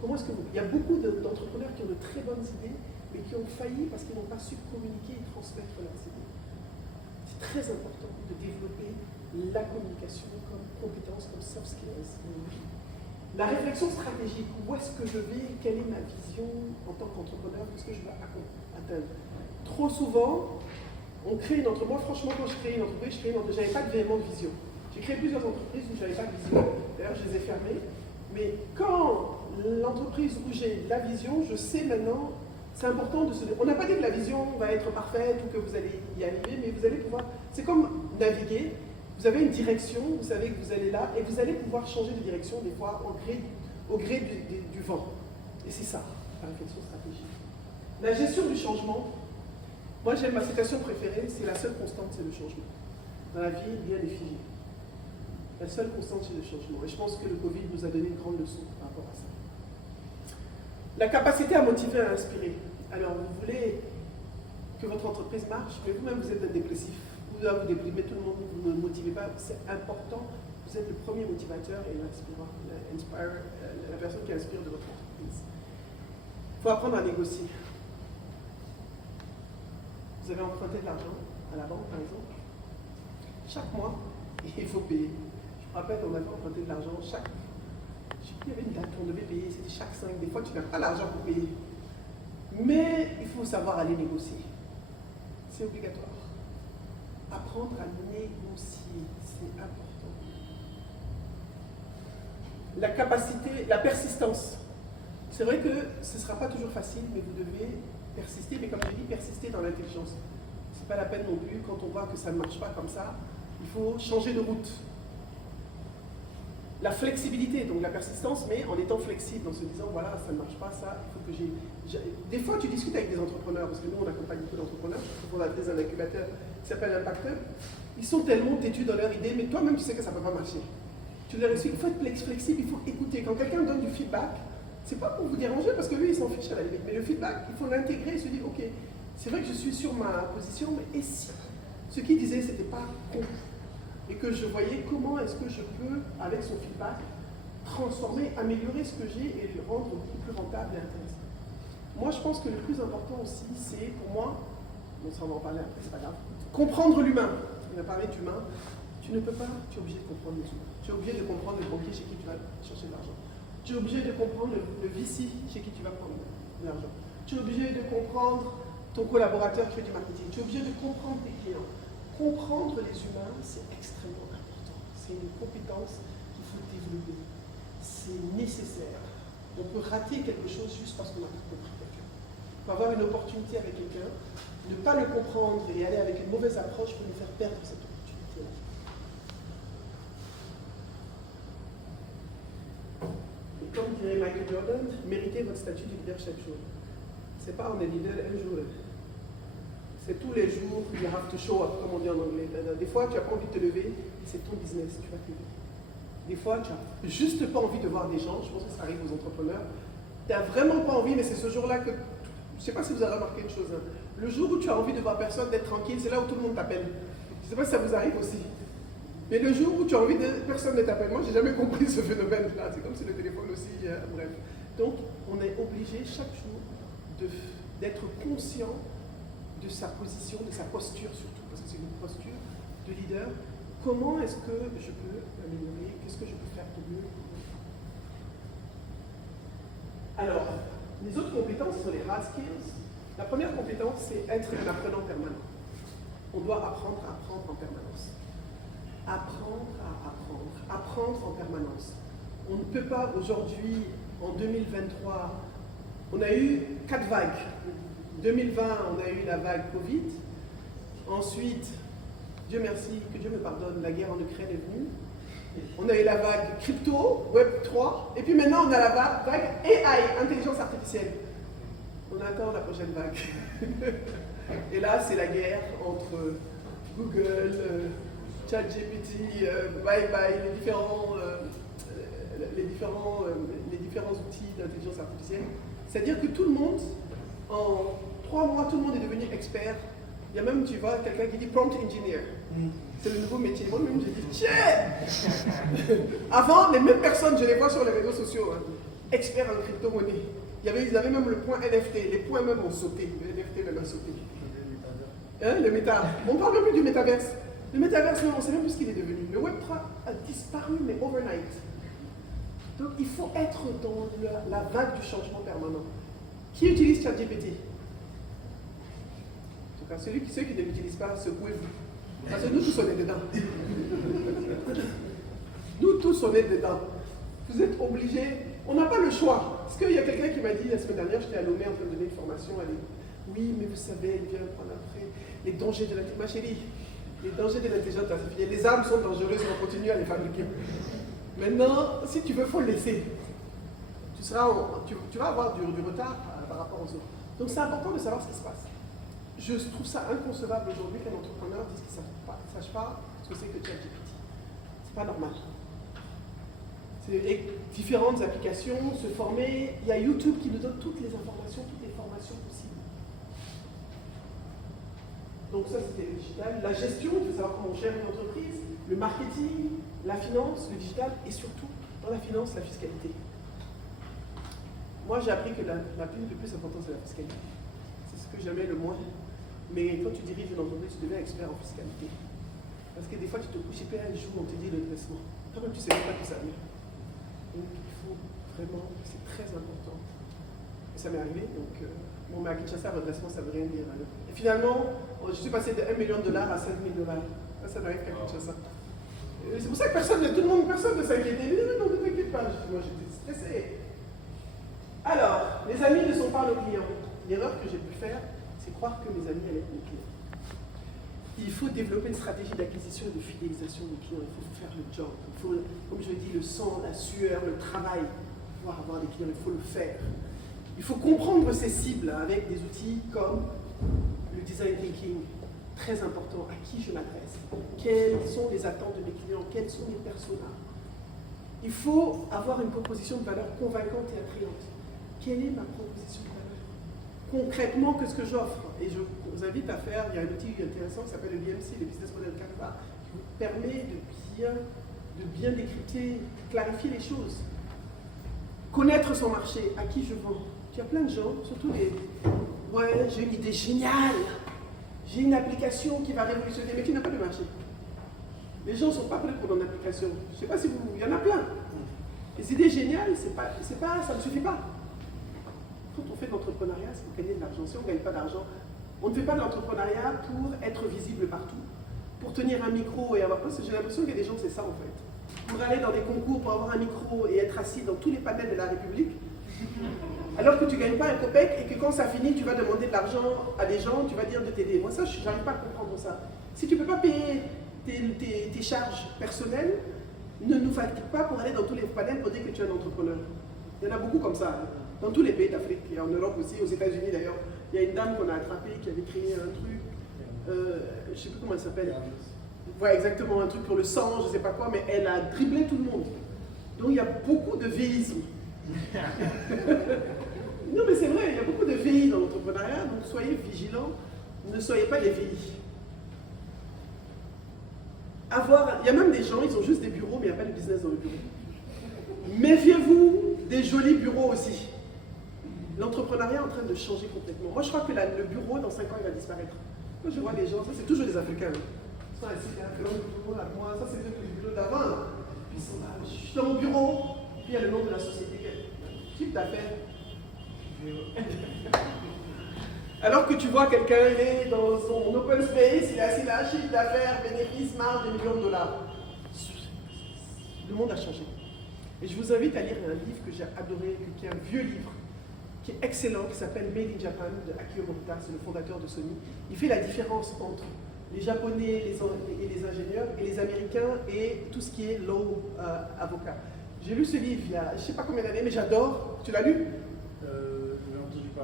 Comment est-ce que vous... Il y a beaucoup d'entrepreneurs qui ont de très bonnes idées, mais qui ont failli parce qu'ils n'ont pas su communiquer et transmettre leurs idées. C'est très important de développer la communication comme compétence, comme soft skills. La réflexion stratégique, où est-ce que je vais, quelle est ma vision en tant qu'entrepreneur, qu'est-ce que je veux atteindre? Trop souvent, on crée une entreprise. Moi, franchement, quand je crée une entreprise, je n'avais pas de véhément de vision. J'ai créé plusieurs entreprises où je n'avais pas de vision. D'ailleurs, je les ai fermées. Mais quand l'entreprise où j'ai la vision, je sais maintenant, c'est important de se dire. On n'a pas dit que la vision va être parfaite ou que vous allez y arriver, mais vous allez pouvoir. C'est comme naviguer. Vous avez une direction, vous savez que vous allez là, et vous allez pouvoir changer de direction des fois au gré du vent. Et c'est ça, la réflexion stratégique. La gestion du changement. Moi, j'aime ma citation préférée, c'est la seule constante, c'est le changement. Dans la vie, rien n'est figé. La seule constante, c'est le changement. Et je pense que le Covid nous a donné une grande leçon par rapport à ça. La capacité à motiver, à inspirer. Alors, vous voulez que votre entreprise marche, mais vous-même, vous êtes un dépressif. Vous déprimez tout le monde, vous ne motivez pas. C'est important. Vous êtes le premier motivateur et la personne qui inspire de votre entreprise. Il faut apprendre à négocier. Vous avez emprunté de l'argent à la banque, par exemple. Chaque mois, il faut payer. Je me rappelle, on avait emprunté de l'argent chaque... Il y avait une date, on devait payer, c'était chaque 5. Des fois, tu n'as pas l'argent pour payer. Mais il faut savoir aller négocier. C'est obligatoire. Apprendre à négocier, c'est important. La capacité, la persistance. C'est vrai que ce ne sera pas toujours facile, mais vous devez persister. Mais comme je dis, persister dans l'intelligence. Ce n'est pas la peine non plus, quand on voit que ça ne marche pas comme ça, il faut changer de route. La flexibilité, donc la persistance, mais en étant flexible, en se disant, voilà, ça ne marche pas, ça, il faut que j'ai... Des fois, tu discutes avec des entrepreneurs, parce que nous, on accompagne beaucoup d'entrepreneurs, on a des incubateurs qui s'appellent Impacteurs. Ils sont tellement têtus dans leur idée, mais toi-même, tu sais que ça ne peut pas marcher. Tu leur expliques, il faut être flexible, il faut écouter. Quand quelqu'un donne du feedback, c'est pas pour vous déranger, parce que lui, il s'en fiche à la limite. Mais le feedback, il faut l'intégrer et se dire, ok, c'est vrai que je suis sur ma position, mais et si ce qu'il disait, c'était pas con? Et que je voyais comment est-ce que je peux, avec son feedback, transformer, améliorer ce que j'ai et le rendre beaucoup plus rentable et intéressant. Moi, je pense que le plus important aussi, c'est pour moi, bon, ça on va en parler après, c'est pas grave, comprendre l'humain. On a parlé d'humain. Tu ne peux pas, tu es obligé de comprendre les humains. Tu es obligé de comprendre le banquier chez qui tu vas chercher de l'argent. Tu es obligé de comprendre le VC chez qui tu vas prendre de l'argent. Tu es obligé de comprendre ton collaborateur qui fait du marketing. Tu es obligé de comprendre tes clients. comprendre les humains, c'est extrêmement important. C'est une compétence qu'il faut développer. C'est nécessaire. On peut rater quelque chose juste parce qu'on n'a pas compris quelqu'un. On peut avoir une opportunité avec quelqu'un, ne pas le comprendre et aller avec une mauvaise approche pour lui faire perdre cette opportunité-là. Et comme dirait Michael Jordan, méritez votre statut de leader chaque jour. C'est pas on est leader un jour. C'est tous les jours, you have to show up, comme on dit en anglais. Des fois, tu n'as pas envie de te lever, c'est ton business, tu vas te lever. Des fois, tu n'as juste pas envie de voir des gens, je pense que ça arrive aux entrepreneurs. Tu n'as vraiment pas envie, mais c'est ce jour-là que, je ne sais pas si vous avez remarqué une chose, hein. Le jour où tu as envie de voir personne, d'être tranquille, c'est là où tout le monde t'appelle. Je ne sais pas si ça vous arrive aussi. Mais le jour où tu as envie de personne ne t'appelle, moi, j'ai jamais compris ce phénomène-là. C'est comme si le téléphone aussi, bref. Donc, on est obligé chaque jour d'être conscient de sa position, de sa posture surtout, parce que c'est une posture de leader. Comment est-ce que je peux m'améliorer? Qu'est-ce que je peux faire de mieux? Alors, les autres compétences sont les hard skills. La première compétence, c'est être un apprenant permanent. On doit apprendre à apprendre en permanence. Apprendre à apprendre. Apprendre en permanence. On ne peut pas aujourd'hui, en 2023, on a eu 4 vagues. 2020, on a eu la vague Covid. Ensuite, Dieu merci, que Dieu me pardonne, la guerre en Ukraine est venue. On a eu la vague crypto, Web 3. Et puis maintenant, on a la vague AI, intelligence artificielle. On attend la prochaine vague. Et là, c'est la guerre entre Google, ChatGPT, bye bye, les différents outils d'intelligence artificielle. C'est-à-dire que tout le monde, en 3 mois, tout le monde est devenu expert. Il y a même, tu vois, quelqu'un qui dit prompt engineer. C'est le nouveau métier. Moi-même, j'ai dit, tiens. Avant, les mêmes personnes, je les vois sur les réseaux sociaux, hein, experts en crypto-monnaie. Ils avaient même le point NFT. Les points même ont sauté. Le NFT même a sauté. Hein, le méta. On parle même plus du métaverse. Le métaverse, on ne sait même plus ce qu'il est devenu. Le Web 3 a disparu, mais overnight. Donc, il faut être dans la vague du changement permanent. Qui utilise ChatGPT? En tout cas, ceux qui ne l'utilisent pas, secouez-vous. Parce que nous tous, on est dedans. Nous tous, on est dedans. Vous êtes obligés. On n'a pas le choix. Parce qu'il y a quelqu'un qui m'a dit la semaine dernière, j'étais à Lomé en train de donner une formation. Elle dit, oui, mais vous savez, elle vient prendre après les dangers de l'intelligence. Ma chérie, les dangers de l'intelligence artificielle. Les armes sont dangereuses, on continue à les fabriquer. Maintenant, si tu veux, il faut le laisser. Tu vas avoir du retard par rapport aux autres. Donc c'est important de savoir ce qui se passe. Je trouve ça inconcevable aujourd'hui qu'un entrepreneur dise qu'il ne sache pas ce que c'est que ChatGPT. C'est pas normal. Et différentes applications, se former. Il y a YouTube qui nous donne toutes les informations, toutes les formations possibles. Donc ça, c'était le digital. La gestion, il faut savoir comment on gère une entreprise, le marketing, la finance, le digital, et surtout, dans la finance, la fiscalité. Moi, j'ai appris que la plus importante, c'est la fiscalité. C'est ce que j'aimais le moins. Mais quand tu diriges une entreprise, tu deviens expert en fiscalité. Parce que des fois, tu te couches et puis un jour, on te dit le redressement. Toi-même, tu ne sais même pas que ça vient. Donc, il faut vraiment, c'est très important. Et ça m'est arrivé, donc, bon, mais à Kinshasa, redressement, ça ne veut rien dire. Alors. Et finalement, je suis passé de $1 million à $5 000. Ça n'arrive qu'à Kinshasa. C'est pour ça que personne ne s'inquiétait. Non, ne t'inquiète pas. Moi, j'étais stressé. Alors, les amis ne sont pas nos clients. L'erreur que j'ai pu faire, c'est croire que mes amis allaient être mes clients. Il faut développer une stratégie d'acquisition et de fidélisation des clients. Il faut faire le job. Il faut, comme je dis, le sang, la sueur, le travail pour pouvoir avoir des clients. Il faut le faire. Il faut comprendre ses cibles avec des outils comme le design thinking. Très important. À qui je m'adresse? Quelles sont les attentes de mes clients? Quels sont les personas? Il faut avoir une proposition de valeur convaincante et attrayante. Quelle est ma proposition de valeur? Concrètement, qu'est-ce que j'offre? Et je vous invite à faire, il y a un outil intéressant qui s'appelle le BMC, le Business Model Canva, qui vous permet de bien décrypter, clarifier les choses. Connaître son marché, à qui je vends. Il y a plein de gens, surtout les... Ouais, j'ai une idée géniale. J'ai une application qui va révolutionner, mais qui n'a pas de marché. Les gens ne sont pas prêts pour ton application. Je ne sais pas si vous... Il y en a plein. Les idées géniales, ça ne suffit pas. Quand on fait de l'entrepreneuriat, c'est pour gagner de l'argent. Si on ne gagne pas d'argent, on ne fait pas de l'entrepreneuriat pour être visible partout. pour tenir un micro et avoir... Parce que j'ai l'impression qu'il y a des gens, c'est ça en fait. Pour aller dans des concours, pour avoir un micro et être assis dans tous les panels de la République, alors que tu ne gagnes pas un copec et que quand ça finit, tu vas demander de l'argent à des gens, tu vas dire de t'aider. Moi, ça, je n'arrive pas à comprendre ça. Si tu ne peux pas payer tes charges personnelles, ne nous fatigue pas pour aller dans tous les panels pour dire que tu es un entrepreneur. Il y en a beaucoup comme ça, dans tous les pays d'Afrique, et en Europe aussi, aux États-Unis d'ailleurs. Il y a une dame qu'on a attrapée qui avait créé un truc, je ne sais plus comment elle s'appelle. Ouais, exactement, un truc pour le sang, je ne sais pas quoi, mais elle a dribblé tout le monde. Donc il y a beaucoup de véisme. Non mais c'est vrai, il y a beaucoup de VI dans l'entrepreneuriat, donc soyez vigilants, ne soyez pas les VI. Il y a même des gens, ils ont juste des bureaux, mais il n'y a pas de business dans le bureau. Méfiez-vous des jolis bureaux aussi. L'entrepreneuriat est en train de changer complètement. Moi je crois que le bureau, dans 5 ans, il va disparaître. Quand je vois des gens, ça c'est toujours des Africains. Ils sont assis là, dans le bureau, là, moi, ça c'est le bureau d'avant. Puis ils sont là, je suis dans mon bureau, puis il y a le nom de la société. Type d'affaires. Alors que tu vois quelqu'un, il est dans son open space, il est assis là, chiffre d'affaires, bénéfice, marge, des millions de dollars. Le monde a changé. Et je vous invite à lire un livre que j'ai adoré, qui est un vieux livre, qui est excellent, qui s'appelle Made in Japan, de Akio Morita, c'est le fondateur de Sony. Il fait la différence entre les Japonais et les ingénieurs, et les Américains, et tout ce qui est law avocat. J'ai lu ce livre il y a je ne sais pas combien d'années, mais j'adore. Tu l'as lu?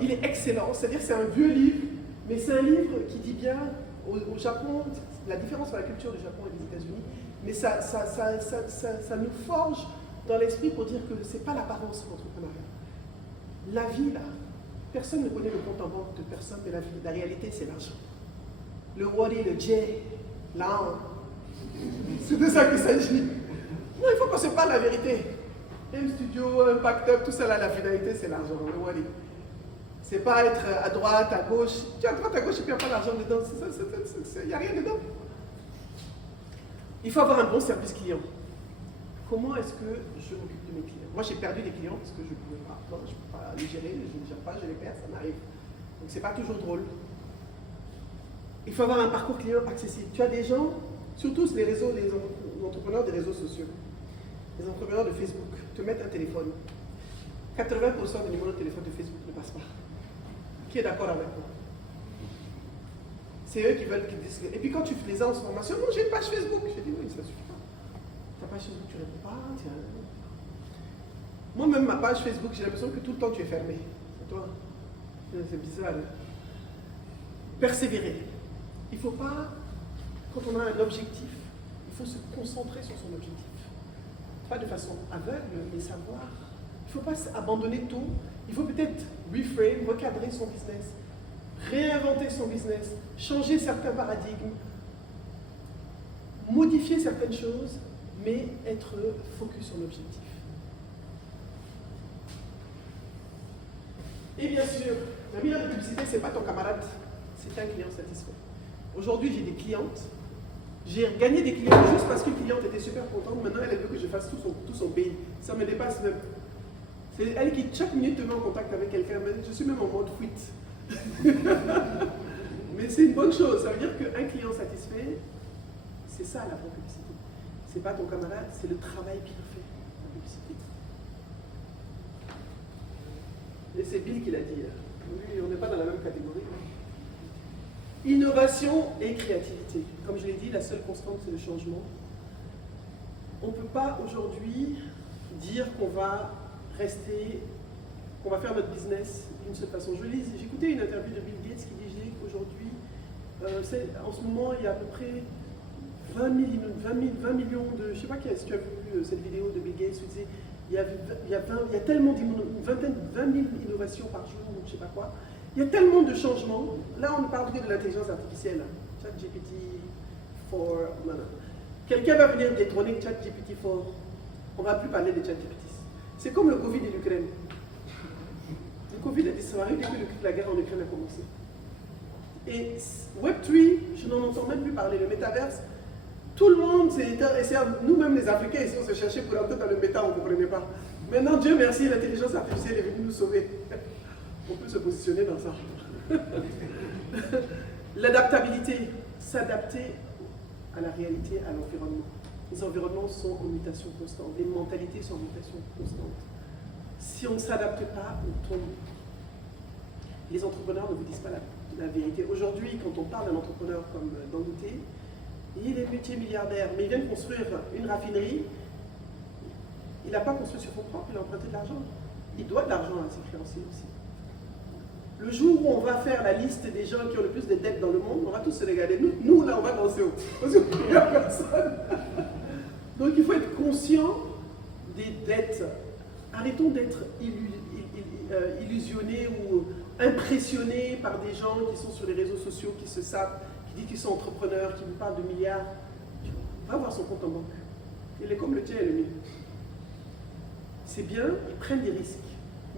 Il est excellent, c'est-à-dire c'est un vieux livre, mais c'est un livre qui dit bien au Japon, la différence entre la culture du Japon et des États-Unis, mais ça nous forge dans l'esprit pour dire que ce n'est pas l'apparence de l'entrepreneuriat. La vie, là, personne ne connaît le compte en banque de personne, mais la réalité, c'est l'argent. Le wari, le J, l'an, c'est de ça qu'il s'agit. Non, il faut qu'on se parle la vérité. M Studio, Impact Up, tout ça là, la finalité, c'est l'argent, le wari. C'est pas être à droite, à gauche. Tu es à droite, à gauche et puis il n'y a pas l'argent dedans. Il n'y a rien dedans. Il faut avoir un bon service client. Comment est-ce que je m'occupe de mes clients? Moi, j'ai perdu des clients parce que je ne pouvais pas. Non, je ne peux pas les gérer, je ne gère pas, je les perds, ça m'arrive. Donc, ce n'est pas toujours drôle. Il faut avoir un parcours client accessible. Tu as des gens, surtout les réseaux, les entrepreneurs des réseaux sociaux, les entrepreneurs de Facebook, te mettent un téléphone. 80% des numéros de téléphone de Facebook ne passent pas. Qui est d'accord avec moi? C'est eux qui veulent qu'ils disent. Et puis quand tu les as en formation, non, j'ai une page Facebook. Je dis oui, ça suffit pas. Ta page Facebook, tu ne réponds pas. Moi-même, ma page Facebook, j'ai l'impression que tout le temps tu es fermé. C'est toi. C'est bizarre. Persévérer. Il ne faut pas, quand on a un objectif, il faut se concentrer sur son objectif. Pas de façon aveugle, mais savoir. Il ne faut pas abandonner tout. Il faut peut-être reframe, recadrer son business, réinventer son business, changer certains paradigmes, modifier certaines choses, mais être focus sur l'objectif. Et bien sûr, la meilleure publicité, ce n'est pas ton camarade, c'est un client satisfait. Aujourd'hui, j'ai des clientes. J'ai gagné des clients juste parce qu'une cliente était super contente. Maintenant, elle veut que je fasse tout son pays. Ça me dépasse même. C'est elle qui, chaque minute, te met en contact avec quelqu'un. Je suis même en mode fuite. Mais c'est une bonne chose. Ça veut dire qu'un client satisfait, c'est ça la vraie publicité. C'est pas ton camarade, c'est le travail qu'il fait, la publicité. Et c'est Bill qui l'a dit. Oui, on n'est pas dans la même catégorie. Innovation et créativité. Comme je l'ai dit, la seule constante, c'est le changement. On ne peut pas aujourd'hui dire qu'on va rester, qu'on va faire notre business d'une seule façon. J'écoutais une interview de Bill Gates qui disait qu'aujourd'hui, en ce moment, il y a à peu près 20 millions de... Je ne sais pas si tu as vu cette vidéo de Bill Gates où il disait il y a tellement une vingtaine, 20 000 innovations par jour, ou je ne sais pas quoi. Il y a tellement de changements. Là, on parle de l'intelligence artificielle. ChatGPT 4. Quelqu'un va venir détrôner ChatGPT 4. On ne va plus parler de ChatGPT. C'est comme le Covid et l'Ukraine. Le Covid a disparu dès que la guerre en Ukraine a commencé. Et Web3, je n'en entends même plus parler. Le métaverse, tout le monde, nous-mêmes les Africains, ici, on se cherchait pour entrer dans le méta, on ne comprenait pas. Maintenant, Dieu merci, l'intelligence artificielle est venue nous sauver. On peut se positionner dans ça. L'adaptabilité, s'adapter à la réalité, à l'environnement. Les environnements sont en mutation constante, les mentalités sont en mutation constante. Si on ne s'adapte pas, on tombe. Les entrepreneurs ne vous disent pas la vérité. Aujourd'hui, quand on parle d'un entrepreneur comme Dangote, il est multimilliardaire, mais il vient de construire une raffinerie. Il n'a pas construit sur fonds propres, il a emprunté de l'argent. Il doit de l'argent à ses créanciers aussi. Le jour où on va faire la liste des gens qui ont le plus de dettes dans le monde, on va tous se regarder. Nous là, on va danser parce qu'il n'y a personne. Donc il faut être conscient des dettes. Arrêtons d'être illusionnés ou impressionnés par des gens qui sont sur les réseaux sociaux, qui se sapent, qui disent qu'ils sont entrepreneurs, qui vous parlent de milliards. Va voir son compte en banque. Il est comme le tien et le mien. C'est bien, ils prennent des risques.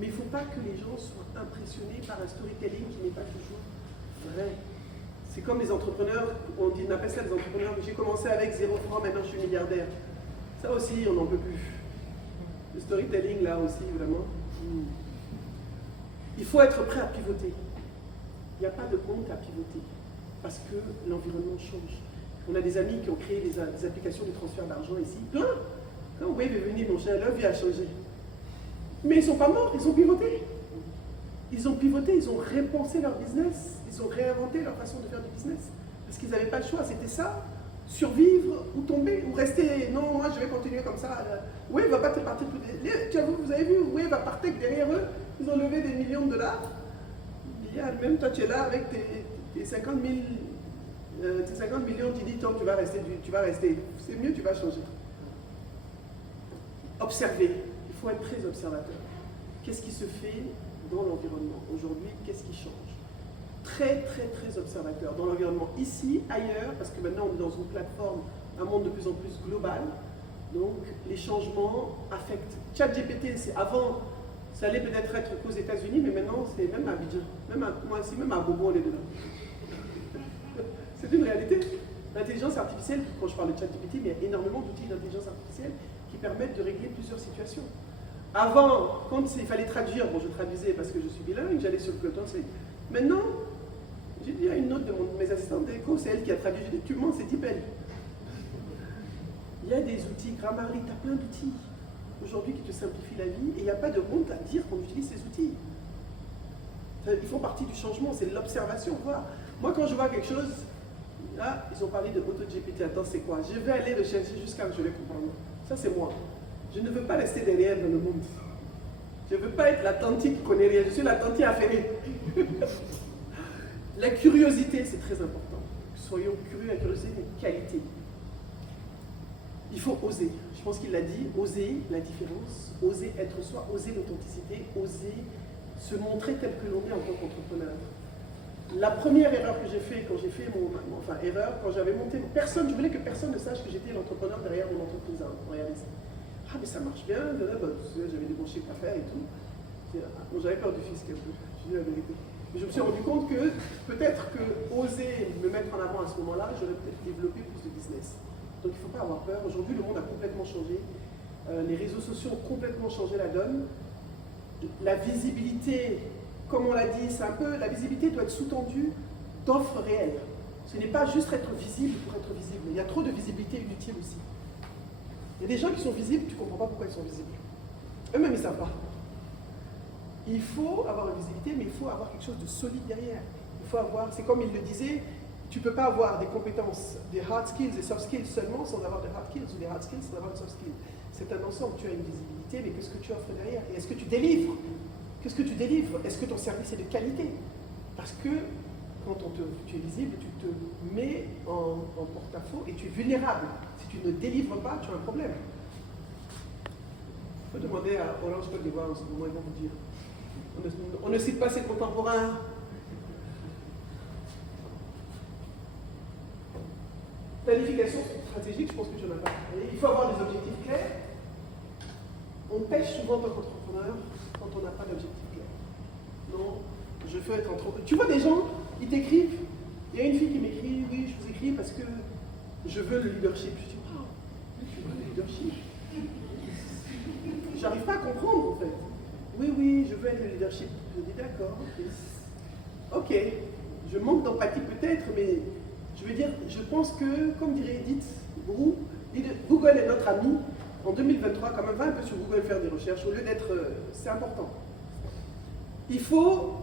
Mais il ne faut pas que les gens soient impressionnés par un storytelling qui n'est pas toujours vrai. C'est comme les entrepreneurs, on appelle ça des entrepreneurs. J'ai commencé avec 0 francs, maintenant je suis milliardaire. Ça aussi, on n'en peut plus. Le storytelling, là aussi, vraiment. Il faut être prêt à pivoter. Il n'y a pas de honte à pivoter, parce que l'environnement change. On a des amis qui ont créé des applications de transfert d'argent ici. Plein. Quand Wave est venu, mon cher, leur vie a changé. Mais ils ne sont pas morts, ils ont pivoté. Ils ont pivoté, ils ont repensé leur business, ils ont réinventé leur façon de faire du business. Parce qu'ils n'avaient pas le choix, c'était ça. Survivre ou tomber, ou rester, non, moi je vais continuer comme ça. Wave va pas te partir plus. Vous avez vu, Wave va partir derrière eux, ils ont levé des millions de dollars. Même toi tu es là avec tes 50 millions, tu dis, Tom, tu vas rester. C'est mieux, tu vas changer. Observer, il faut être très observateur. Qu'est-ce qui se fait dans l'environnement aujourd'hui? Qu'est-ce qui change? Très, très, très observateur dans l'environnement, ici, ailleurs, parce que maintenant on est dans une plateforme, un monde de plus en plus global, donc les changements affectent. ChatGPT, avant, ça allait peut-être être qu'aux États-Unis, mais maintenant c'est même à Abidjan, même à Bobo, on est dedans. C'est une réalité. L'intelligence artificielle, quand je parle de ChatGPT, mais il y a énormément d'outils d'intelligence artificielle qui permettent de régler plusieurs situations. Avant, quand il fallait traduire, bon, je traduisais parce que je suis bilingue, j'allais sur le Google Translate. Maintenant, j'ai dit à une autre de mes assistantes d'éco, c'est elle qui a traduit, j'ai dit, tu mens, c'est Tipel. Il y a des outils, Grammarly, tu as plein d'outils aujourd'hui qui te simplifient la vie, et il n'y a pas de honte à dire qu'on utilise ces outils. Ils font partie du changement, c'est l'observation. Moi, quand je vois quelque chose, là, ils ont parlé de AutoGPT, attends, c'est quoi? Je vais aller le chercher jusqu'à ce que je les comprenne. Ça, c'est moi. Je ne veux pas rester derrière dans le monde. Je ne veux pas être la tante qui ne connaît rien, je suis la tante affairée. La curiosité, c'est très important. Soyons curieux, la curiosité, mais qualité. Il faut oser. Je pense qu'il l'a dit, oser la différence, oser être soi, oser l'authenticité, oser se montrer tel que l'on est en tant qu'entrepreneur. La première erreur que j'ai faite quand j'ai fait quand j'avais monté, je voulais que personne ne sache que j'étais l'entrepreneur derrière mon entreprise. Regardez ça. Ah, mais ça marche bien, j'avais des bons chiffres à faire et tout. Bon, j'avais peur du fisc un peu, je dis la vérité. Mais je me suis rendu compte que peut-être que oser me mettre en avant à ce moment-là, j'aurais peut-être développé plus de business. Donc il ne faut pas avoir peur. Aujourd'hui, le monde a complètement changé. Les réseaux sociaux ont complètement changé la donne. La visibilité, comme on l'a dit, c'est un peu, la visibilité doit être sous-tendue d'offres réelles. Ce n'est pas juste être visible pour être visible. Il y a trop de visibilité inutile aussi. Il y a des gens qui sont visibles, tu ne comprends pas pourquoi ils sont visibles. Eux-mêmes, ils ne savent pas. Il faut avoir une visibilité, mais il faut avoir quelque chose de solide derrière. Il faut avoir, c'est comme il le disait, tu ne peux pas avoir des compétences, des hard skills, des soft skills seulement sans avoir des hard skills, ou des hard skills sans avoir des soft skills. C'est un ensemble, tu as une visibilité, mais qu'est-ce que tu offres derrière? Et est-ce que tu délivres? Qu'est-ce que tu délivres? Est-ce que ton service est de qualité? Parce que quand tu es visible, tu te mets en porte-à-faux et tu es vulnérable. Si tu ne délivres pas, tu as un problème. Il faut demander à Orange Côte d'Ivoire en ce moment, ils vont vous dire. On ne cite pas ses contemporains. Planification stratégique, je pense que tu en as pas parlé. Il faut avoir des objectifs clairs. On pêche souvent en tant qu'entrepreneur quand on n'a pas d'objectif clair. Non, je veux être entrepreneur. Tu vois des gens, ils t'écrivent. Il y a une fille qui m'écrit, oui, je vous écris parce que je veux le leadership. Je dis, waouh, tu veux le leadership? J'arrive pas à comprendre en fait. Oui, je veux être le leadership. Je dis d'accord, ok. Je manque d'empathie peut-être, mais Je veux dire, je pense que, comme dirait Edith Brou, Google est notre ami. En 2023, quand même, va un peu sur Google faire des recherches, au lieu d'être... c'est important. Il faut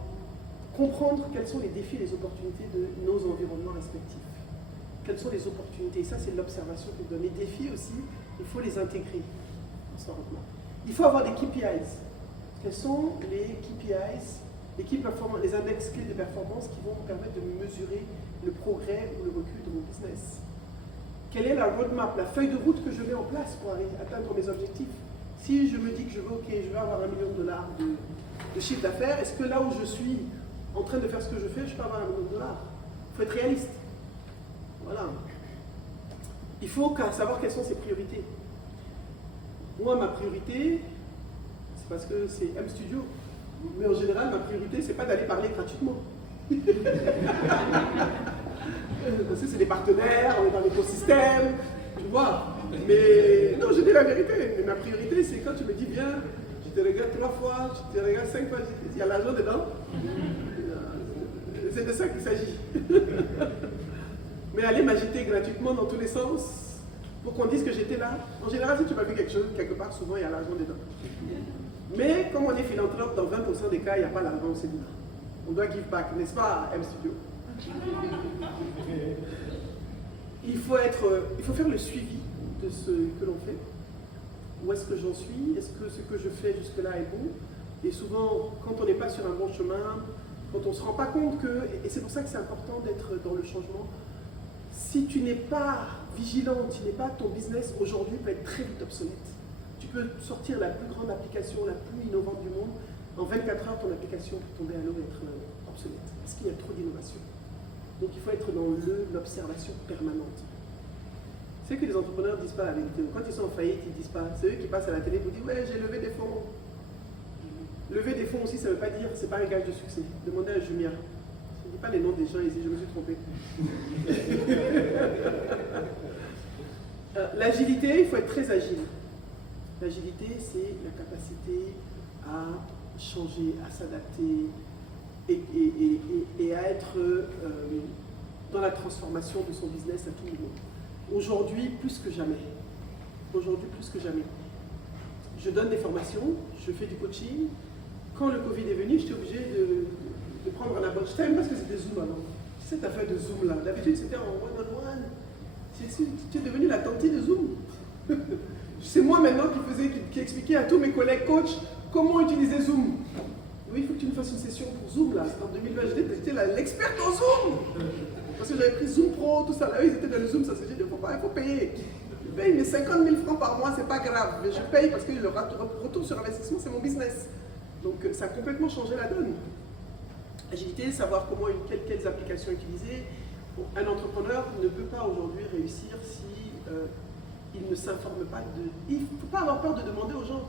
comprendre quels sont les défis et les opportunités de nos environnements respectifs. Quelles sont les opportunités? Et ça, c'est l'observation que je donne. Les défis aussi, il faut les intégrer dans son roadmap. Il faut avoir des KPIs. Quels sont les KPIs, les index clés de performance qui vont me permettre de mesurer le progrès ou le recul de mon business? Quelle est la roadmap, la feuille de route que je mets en place pour atteindre mes objectifs? Si je me dis que je veux avoir $1 million de chiffre d'affaires, est-ce que là où je suis en train de faire ce que je fais, je peux avoir $1 million? Il faut être réaliste. Voilà. Il faut savoir quelles sont ses priorités. Moi, ma priorité, c'est parce que c'est M Studio. Mais en général, ma priorité, c'est pas d'aller parler gratuitement. Parce que c'est des partenaires, on est dans l'écosystème, tu vois. Mais non, je dis la vérité. Mais ma priorité, c'est quand tu me dis, viens, je te regarde 3 fois, je te regarde 5 fois, il y a l'argent dedans. C'est de ça qu'il s'agit. Mais aller m'agiter gratuitement dans tous les sens pour qu'on dise que j'étais là. En général, si tu m'as vu quelque chose, quelque part, souvent, il y a l'argent dedans. Mais comme on est philanthrope, dans 20% des cas, il n'y a pas l'argent au séminaire. On doit give back, n'est-ce pas, M Studio? Il faut faire le suivi de ce que l'on fait. Où est-ce que j'en suis? Est-ce que ce que je fais jusque-là est bon? Et souvent, quand on n'est pas sur un bon chemin, quand on ne se rend pas compte que, et c'est pour ça que c'est important d'être dans le changement, si tu n'es pas vigilant, ton business aujourd'hui peut être très vite obsolète. Tu peux sortir la plus grande application, la plus innovante du monde, en 24 heures, ton application peut tomber à l'eau et être obsolète, parce qu'il y a trop d'innovation. Donc il faut être dans l'observation permanente. C'est que les entrepreneurs ne disent pas la vérité. Quand ils sont en faillite, ils ne disent pas. C'est eux qui passent à la télé pour dire ouais, j'ai levé des fonds. Lever des fonds aussi, ça ne veut pas dire, c'est pas un gage de succès. Demandez à Jumia. Je ne dis pas les noms des gens ici, je me suis trompé. L'agilité, il faut être très agile. L'agilité, c'est la capacité à changer, à s'adapter et à être dans la transformation de son business à tout niveau. Aujourd'hui, plus que jamais. Aujourd'hui, plus que jamais. Je donne des formations, je fais du coaching. Quand le Covid est venu, j'étais obligé de prendre un abonnement. Je savais même pas ce que c'était Zoom avant. Tu sais, cette affaire de Zoom là. D'habitude, c'était en one-on-one. Tu es devenu la tante de Zoom. C'est moi maintenant qui expliquais à tous mes collègues coachs comment utiliser Zoom. Oui, il faut que tu me fasses une session pour Zoom là. C'était en 2020, j'étais l'experte en Zoom. Parce que j'avais pris Zoom Pro, tout ça. Là, ils étaient dans le Zoom, ça s'est dit, il faut payer. Je paye mes 50 000 francs par mois, c'est pas grave. Mais je paye parce que le retour sur investissement, c'est mon business. Donc ça a complètement changé la donne. Agilité, savoir quelles applications utiliser. Bon, un entrepreneur ne peut pas aujourd'hui réussir si il ne s'informe pas de... Il ne faut pas avoir peur de demander aux gens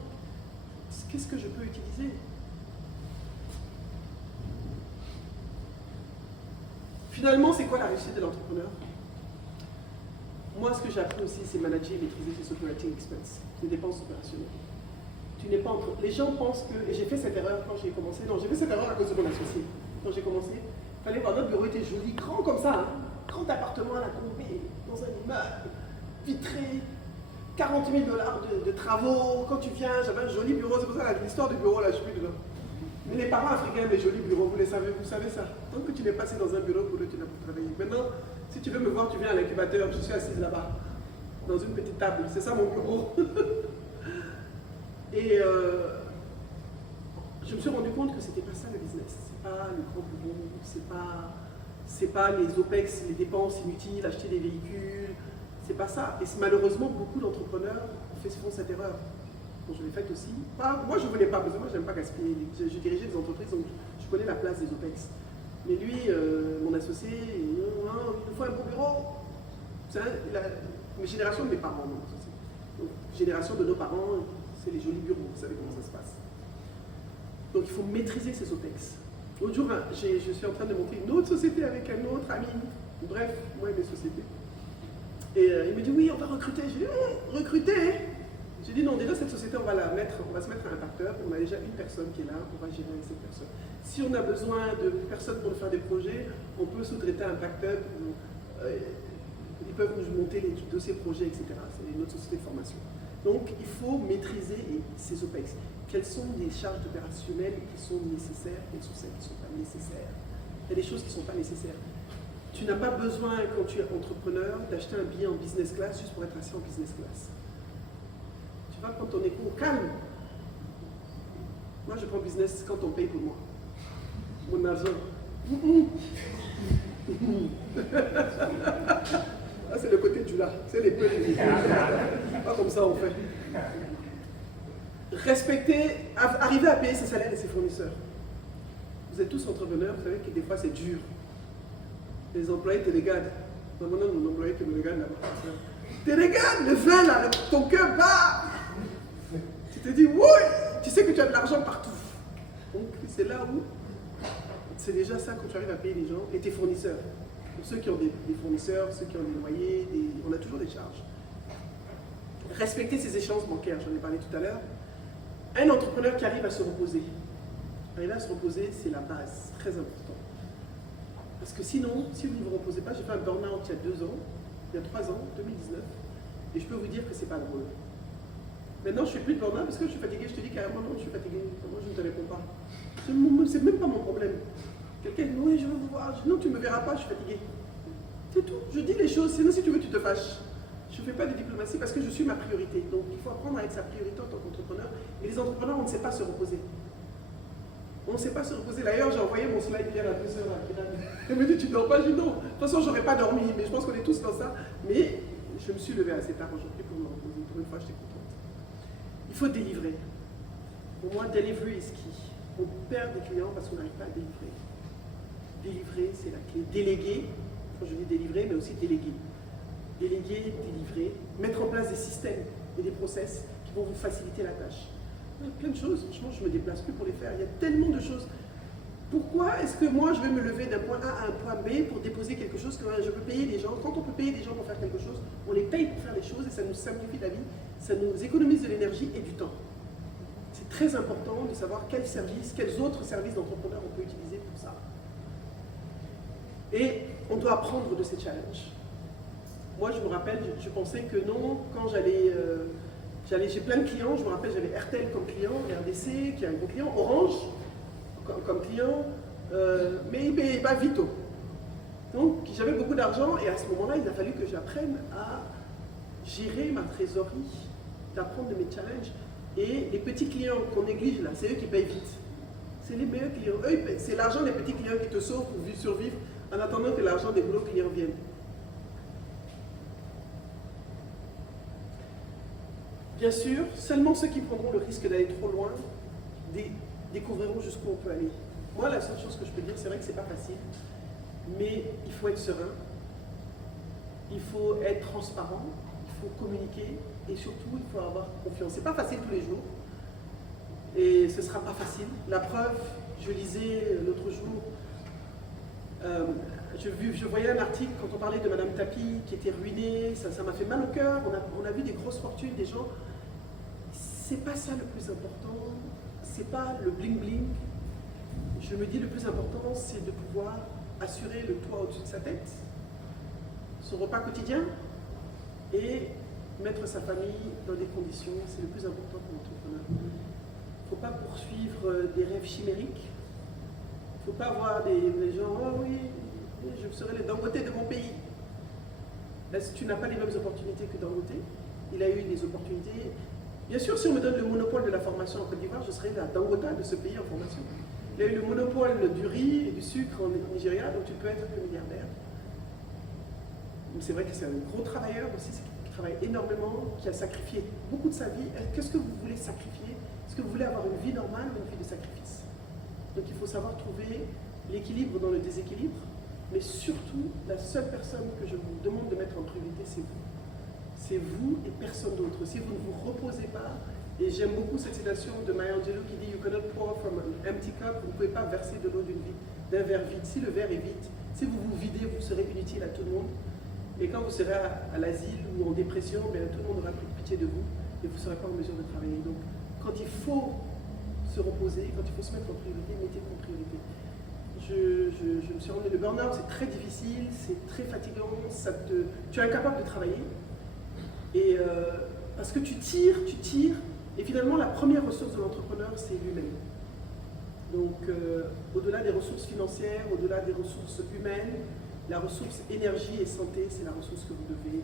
qu'est-ce que je peux utiliser. Finalement, c'est quoi la réussite de l'entrepreneur? Moi, ce que j'ai appris aussi, c'est manager et maîtriser ses operating expenses, les dépenses opérationnelles. Tu n'es pas entre... Les gens pensent que... Et j'ai fait cette erreur quand j'ai commencé. Non, j'ai fait cette erreur à cause de mon associé. Quand j'ai commencé, il fallait voir notre bureau était joli, grand comme ça, hein. Grand appartement à la Combée, dans un immeuble, vitré, 40 000 $ de travaux. Quand tu viens, j'avais un joli bureau. C'est pour ça l'histoire du bureau, là, je suis plus dedans. Mais les parents africains, les jolis bureaux, vous savez ça. Tant que tu n'es passé dans un bureau, pour eux, tu n'as pas travaillé. Maintenant, si tu veux me voir, tu viens à l'incubateur, je suis assise là-bas, dans une petite table. C'est ça mon bureau. Et je me suis rendu compte que c'était pas ça le business. C'est pas le grand bureau, c'est pas les OPEX, les dépenses inutiles, acheter des véhicules. C'est pas ça. Et malheureusement, beaucoup d'entrepreneurs font cette erreur. Donc je l'ai faite aussi. Moi, je ne voulais pas, parce que moi, je n'aime pas gaspiller. Je dirigeais des entreprises, donc je connais la place des OPEX. Mais lui, mon associé, il nous faut un beau bureau. Mais génération de mes parents, mon associé. Donc, génération de nos parents, c'est les jolis bureaux, vous savez comment ça se passe. Donc il faut maîtriser ces OPEX. L'autre jour, je suis en train de monter une autre société avec un autre ami. Bref, moi et mes sociétés. Et il me dit, oui, on va recruter. J'ai dit, recruter? J'ai dit, non, déjà cette société, on va se mettre à un partenaire. On a déjà une personne qui est là, on va gérer avec cette personne. Si on a besoin de personnes pour nous faire des projets, on peut sous-traiter un pacteur ils peuvent nous monter les dossiers projets, etc. C'est notre société de formation. Donc, il faut maîtriser ces OPEX. Quelles sont les charges opérationnelles qui sont nécessaires, quelles sont celles qui ne sont pas nécessaires. Il y a des choses qui ne sont pas nécessaires. Tu n'as pas besoin, quand tu es entrepreneur, d'acheter un billet en business class juste pour être assis en business class. Tu vas prendre ton écho au calme. Moi, je prends business quand on paye pour moi. Mon argent. Ah, c'est le côté du là. C'est les peuples. Pas comme ça, on fait. Respecter, arriver à payer ses salaires et ses fournisseurs. Vous êtes tous entrepreneurs, vous savez que des fois c'est dur. Les employés te regardent. Non, mon employé qui me regarde là-bas. Te regarde, le vin là, ton cœur bat. Tu te dis, oui, tu sais que tu as de l'argent partout. Donc c'est là où, c'est déjà ça quand tu arrives à payer les gens et tes fournisseurs. Pour ceux qui ont des fournisseurs, ceux qui ont des loyers, on a toujours des charges. Respecter ses échéances bancaires, j'en ai parlé tout à l'heure. Un entrepreneur qui arrive à se reposer. Arriver à se reposer, c'est la base, très important. Parce que sinon, si vous ne vous reposez pas, j'ai fait un burn-out il y a 2 ans, il y a 3 ans, 2019, et je peux vous dire que c'est pas drôle. Maintenant, je ne fais plus de burn-out parce que je suis fatigué, je te dis carrément non, je suis fatigué, moi je ne te réponds pas. C'est même pas mon problème. Quelqu'un dit, oui, je veux vous voir, je dis, non, tu ne me verras pas, je suis fatigué. C'est tout, je dis les choses, sinon si tu veux, tu te fâches. Je ne fais pas de diplomatie parce que je suis ma priorité. Donc il faut apprendre à être sa priorité en tant qu'entrepreneur. Et les entrepreneurs, on ne sait pas se reposer. On ne sait pas se reposer. D'ailleurs, j'ai envoyé mon slide hier à 2 heures. Elle me dit, tu ne dors pas? Je dis non. De toute façon, je n'aurais pas dormi. Mais je pense qu'on est tous dans ça. Mais je me suis levée assez tard aujourd'hui pour me reposer. Pour une fois, j'étais contente. Il faut délivrer. Pour moi, delivery is key. On perd des clients parce qu'on n'arrive pas à délivrer. Délivrer, c'est la clé. Déléguer, quand je dis délivrer, mais aussi déléguer. Déléguer, délivrer, mettre en place des systèmes et des process qui vont vous faciliter la tâche. Il y a plein de choses, franchement, je ne me déplace plus pour les faire. Il y a tellement de choses. Pourquoi est-ce que moi, je vais me lever d'un point A à un point B pour déposer quelque chose que je peux payer des gens? Quand on peut payer des gens pour faire quelque chose, on les paye pour faire les choses et ça nous simplifie la vie, ça nous économise de l'énergie et du temps. C'est très important de savoir quels autres services d'entrepreneurs on peut utiliser pour ça. Et on doit apprendre de ces challenges. Moi, je me rappelle, je pensais que non, quand j'ai plein de clients, je me rappelle, j'avais RTL comme client, RDC, qui est un gros client, Orange comme client, mais il ne payait pas Vito. Donc, j'avais beaucoup d'argent et à ce moment-là, il a fallu que j'apprenne à gérer ma trésorerie, d'apprendre de mes challenges. Et les petits clients qu'on néglige là, c'est eux qui payent vite. C'est les meilleurs clients. Eux, c'est l'argent des petits clients qui te sauvent pour survivre en attendant que l'argent des gros clients vienne. Bien sûr, seulement ceux qui prendront le risque d'aller trop loin découvriront jusqu'où on peut aller. Moi, la seule chose que je peux dire, c'est vrai que c'est pas facile, mais il faut être serein, il faut être transparent, il faut communiquer et surtout, il faut avoir confiance. C'est pas facile tous les jours et ce sera pas facile. La preuve, je lisais l'autre jour, je voyais un article quand on parlait de Madame Tapi qui était ruinée, ça m'a fait mal au cœur, on a vu des grosses fortunes, des gens. C'est pas ça le plus important, c'est pas le bling bling. Je me dis le plus important, c'est de pouvoir assurer le toit au-dessus de sa tête, son repas quotidien et mettre sa famille dans des conditions, c'est le plus important pour l'entrepreneur. Il ne faut pas poursuivre des rêves chimériques. Il ne faut pas voir des gens, oh oui, je serai le Dangote de mon pays. Est-ce que tu n'as pas les mêmes opportunités que Dangote? Il a eu des opportunités. Bien sûr, si on me donne le monopole de la formation en Côte d'Ivoire, je serai la Dangote de ce pays en formation. Il a eu le monopole du riz et du sucre en Nigeria, donc tu peux être que milliardaire. C'est vrai que c'est un gros travailleur aussi, qui travaille énormément, qui a sacrifié beaucoup de sa vie. Qu'est-ce que vous voulez sacrifier? Est-ce que vous voulez avoir une vie normale ou une vie de sacrifice? Donc il faut savoir trouver l'équilibre dans le déséquilibre, mais surtout, la seule personne que je vous demande de mettre en priorité, c'est vous. C'est vous et personne d'autre. Si vous ne vous reposez pas, et j'aime beaucoup cette citation de Maya Angelou qui dit « You cannot pour from an empty cup », vous ne pouvez pas verser de l'eau d'un verre vide. Si le verre est vide, si vous vous videz, vous serez inutile à tout le monde. Et quand vous serez à l'asile ou en dépression, bien, tout le monde aura plus de pitié de vous et vous ne serez pas en mesure de travailler. Donc, quand il faut se reposer, quand il faut se mettre en priorité, mettez-vous en priorité. Je ne me suis rendu compte, le burn-out, c'est très difficile, c'est très fatigant, tu es incapable de travailler. Et parce que tu tires, et finalement, la première ressource de l'entrepreneur, c'est lui-même. Donc, au-delà des ressources financières, au-delà des ressources humaines, la ressource énergie et santé, c'est la ressource que vous devez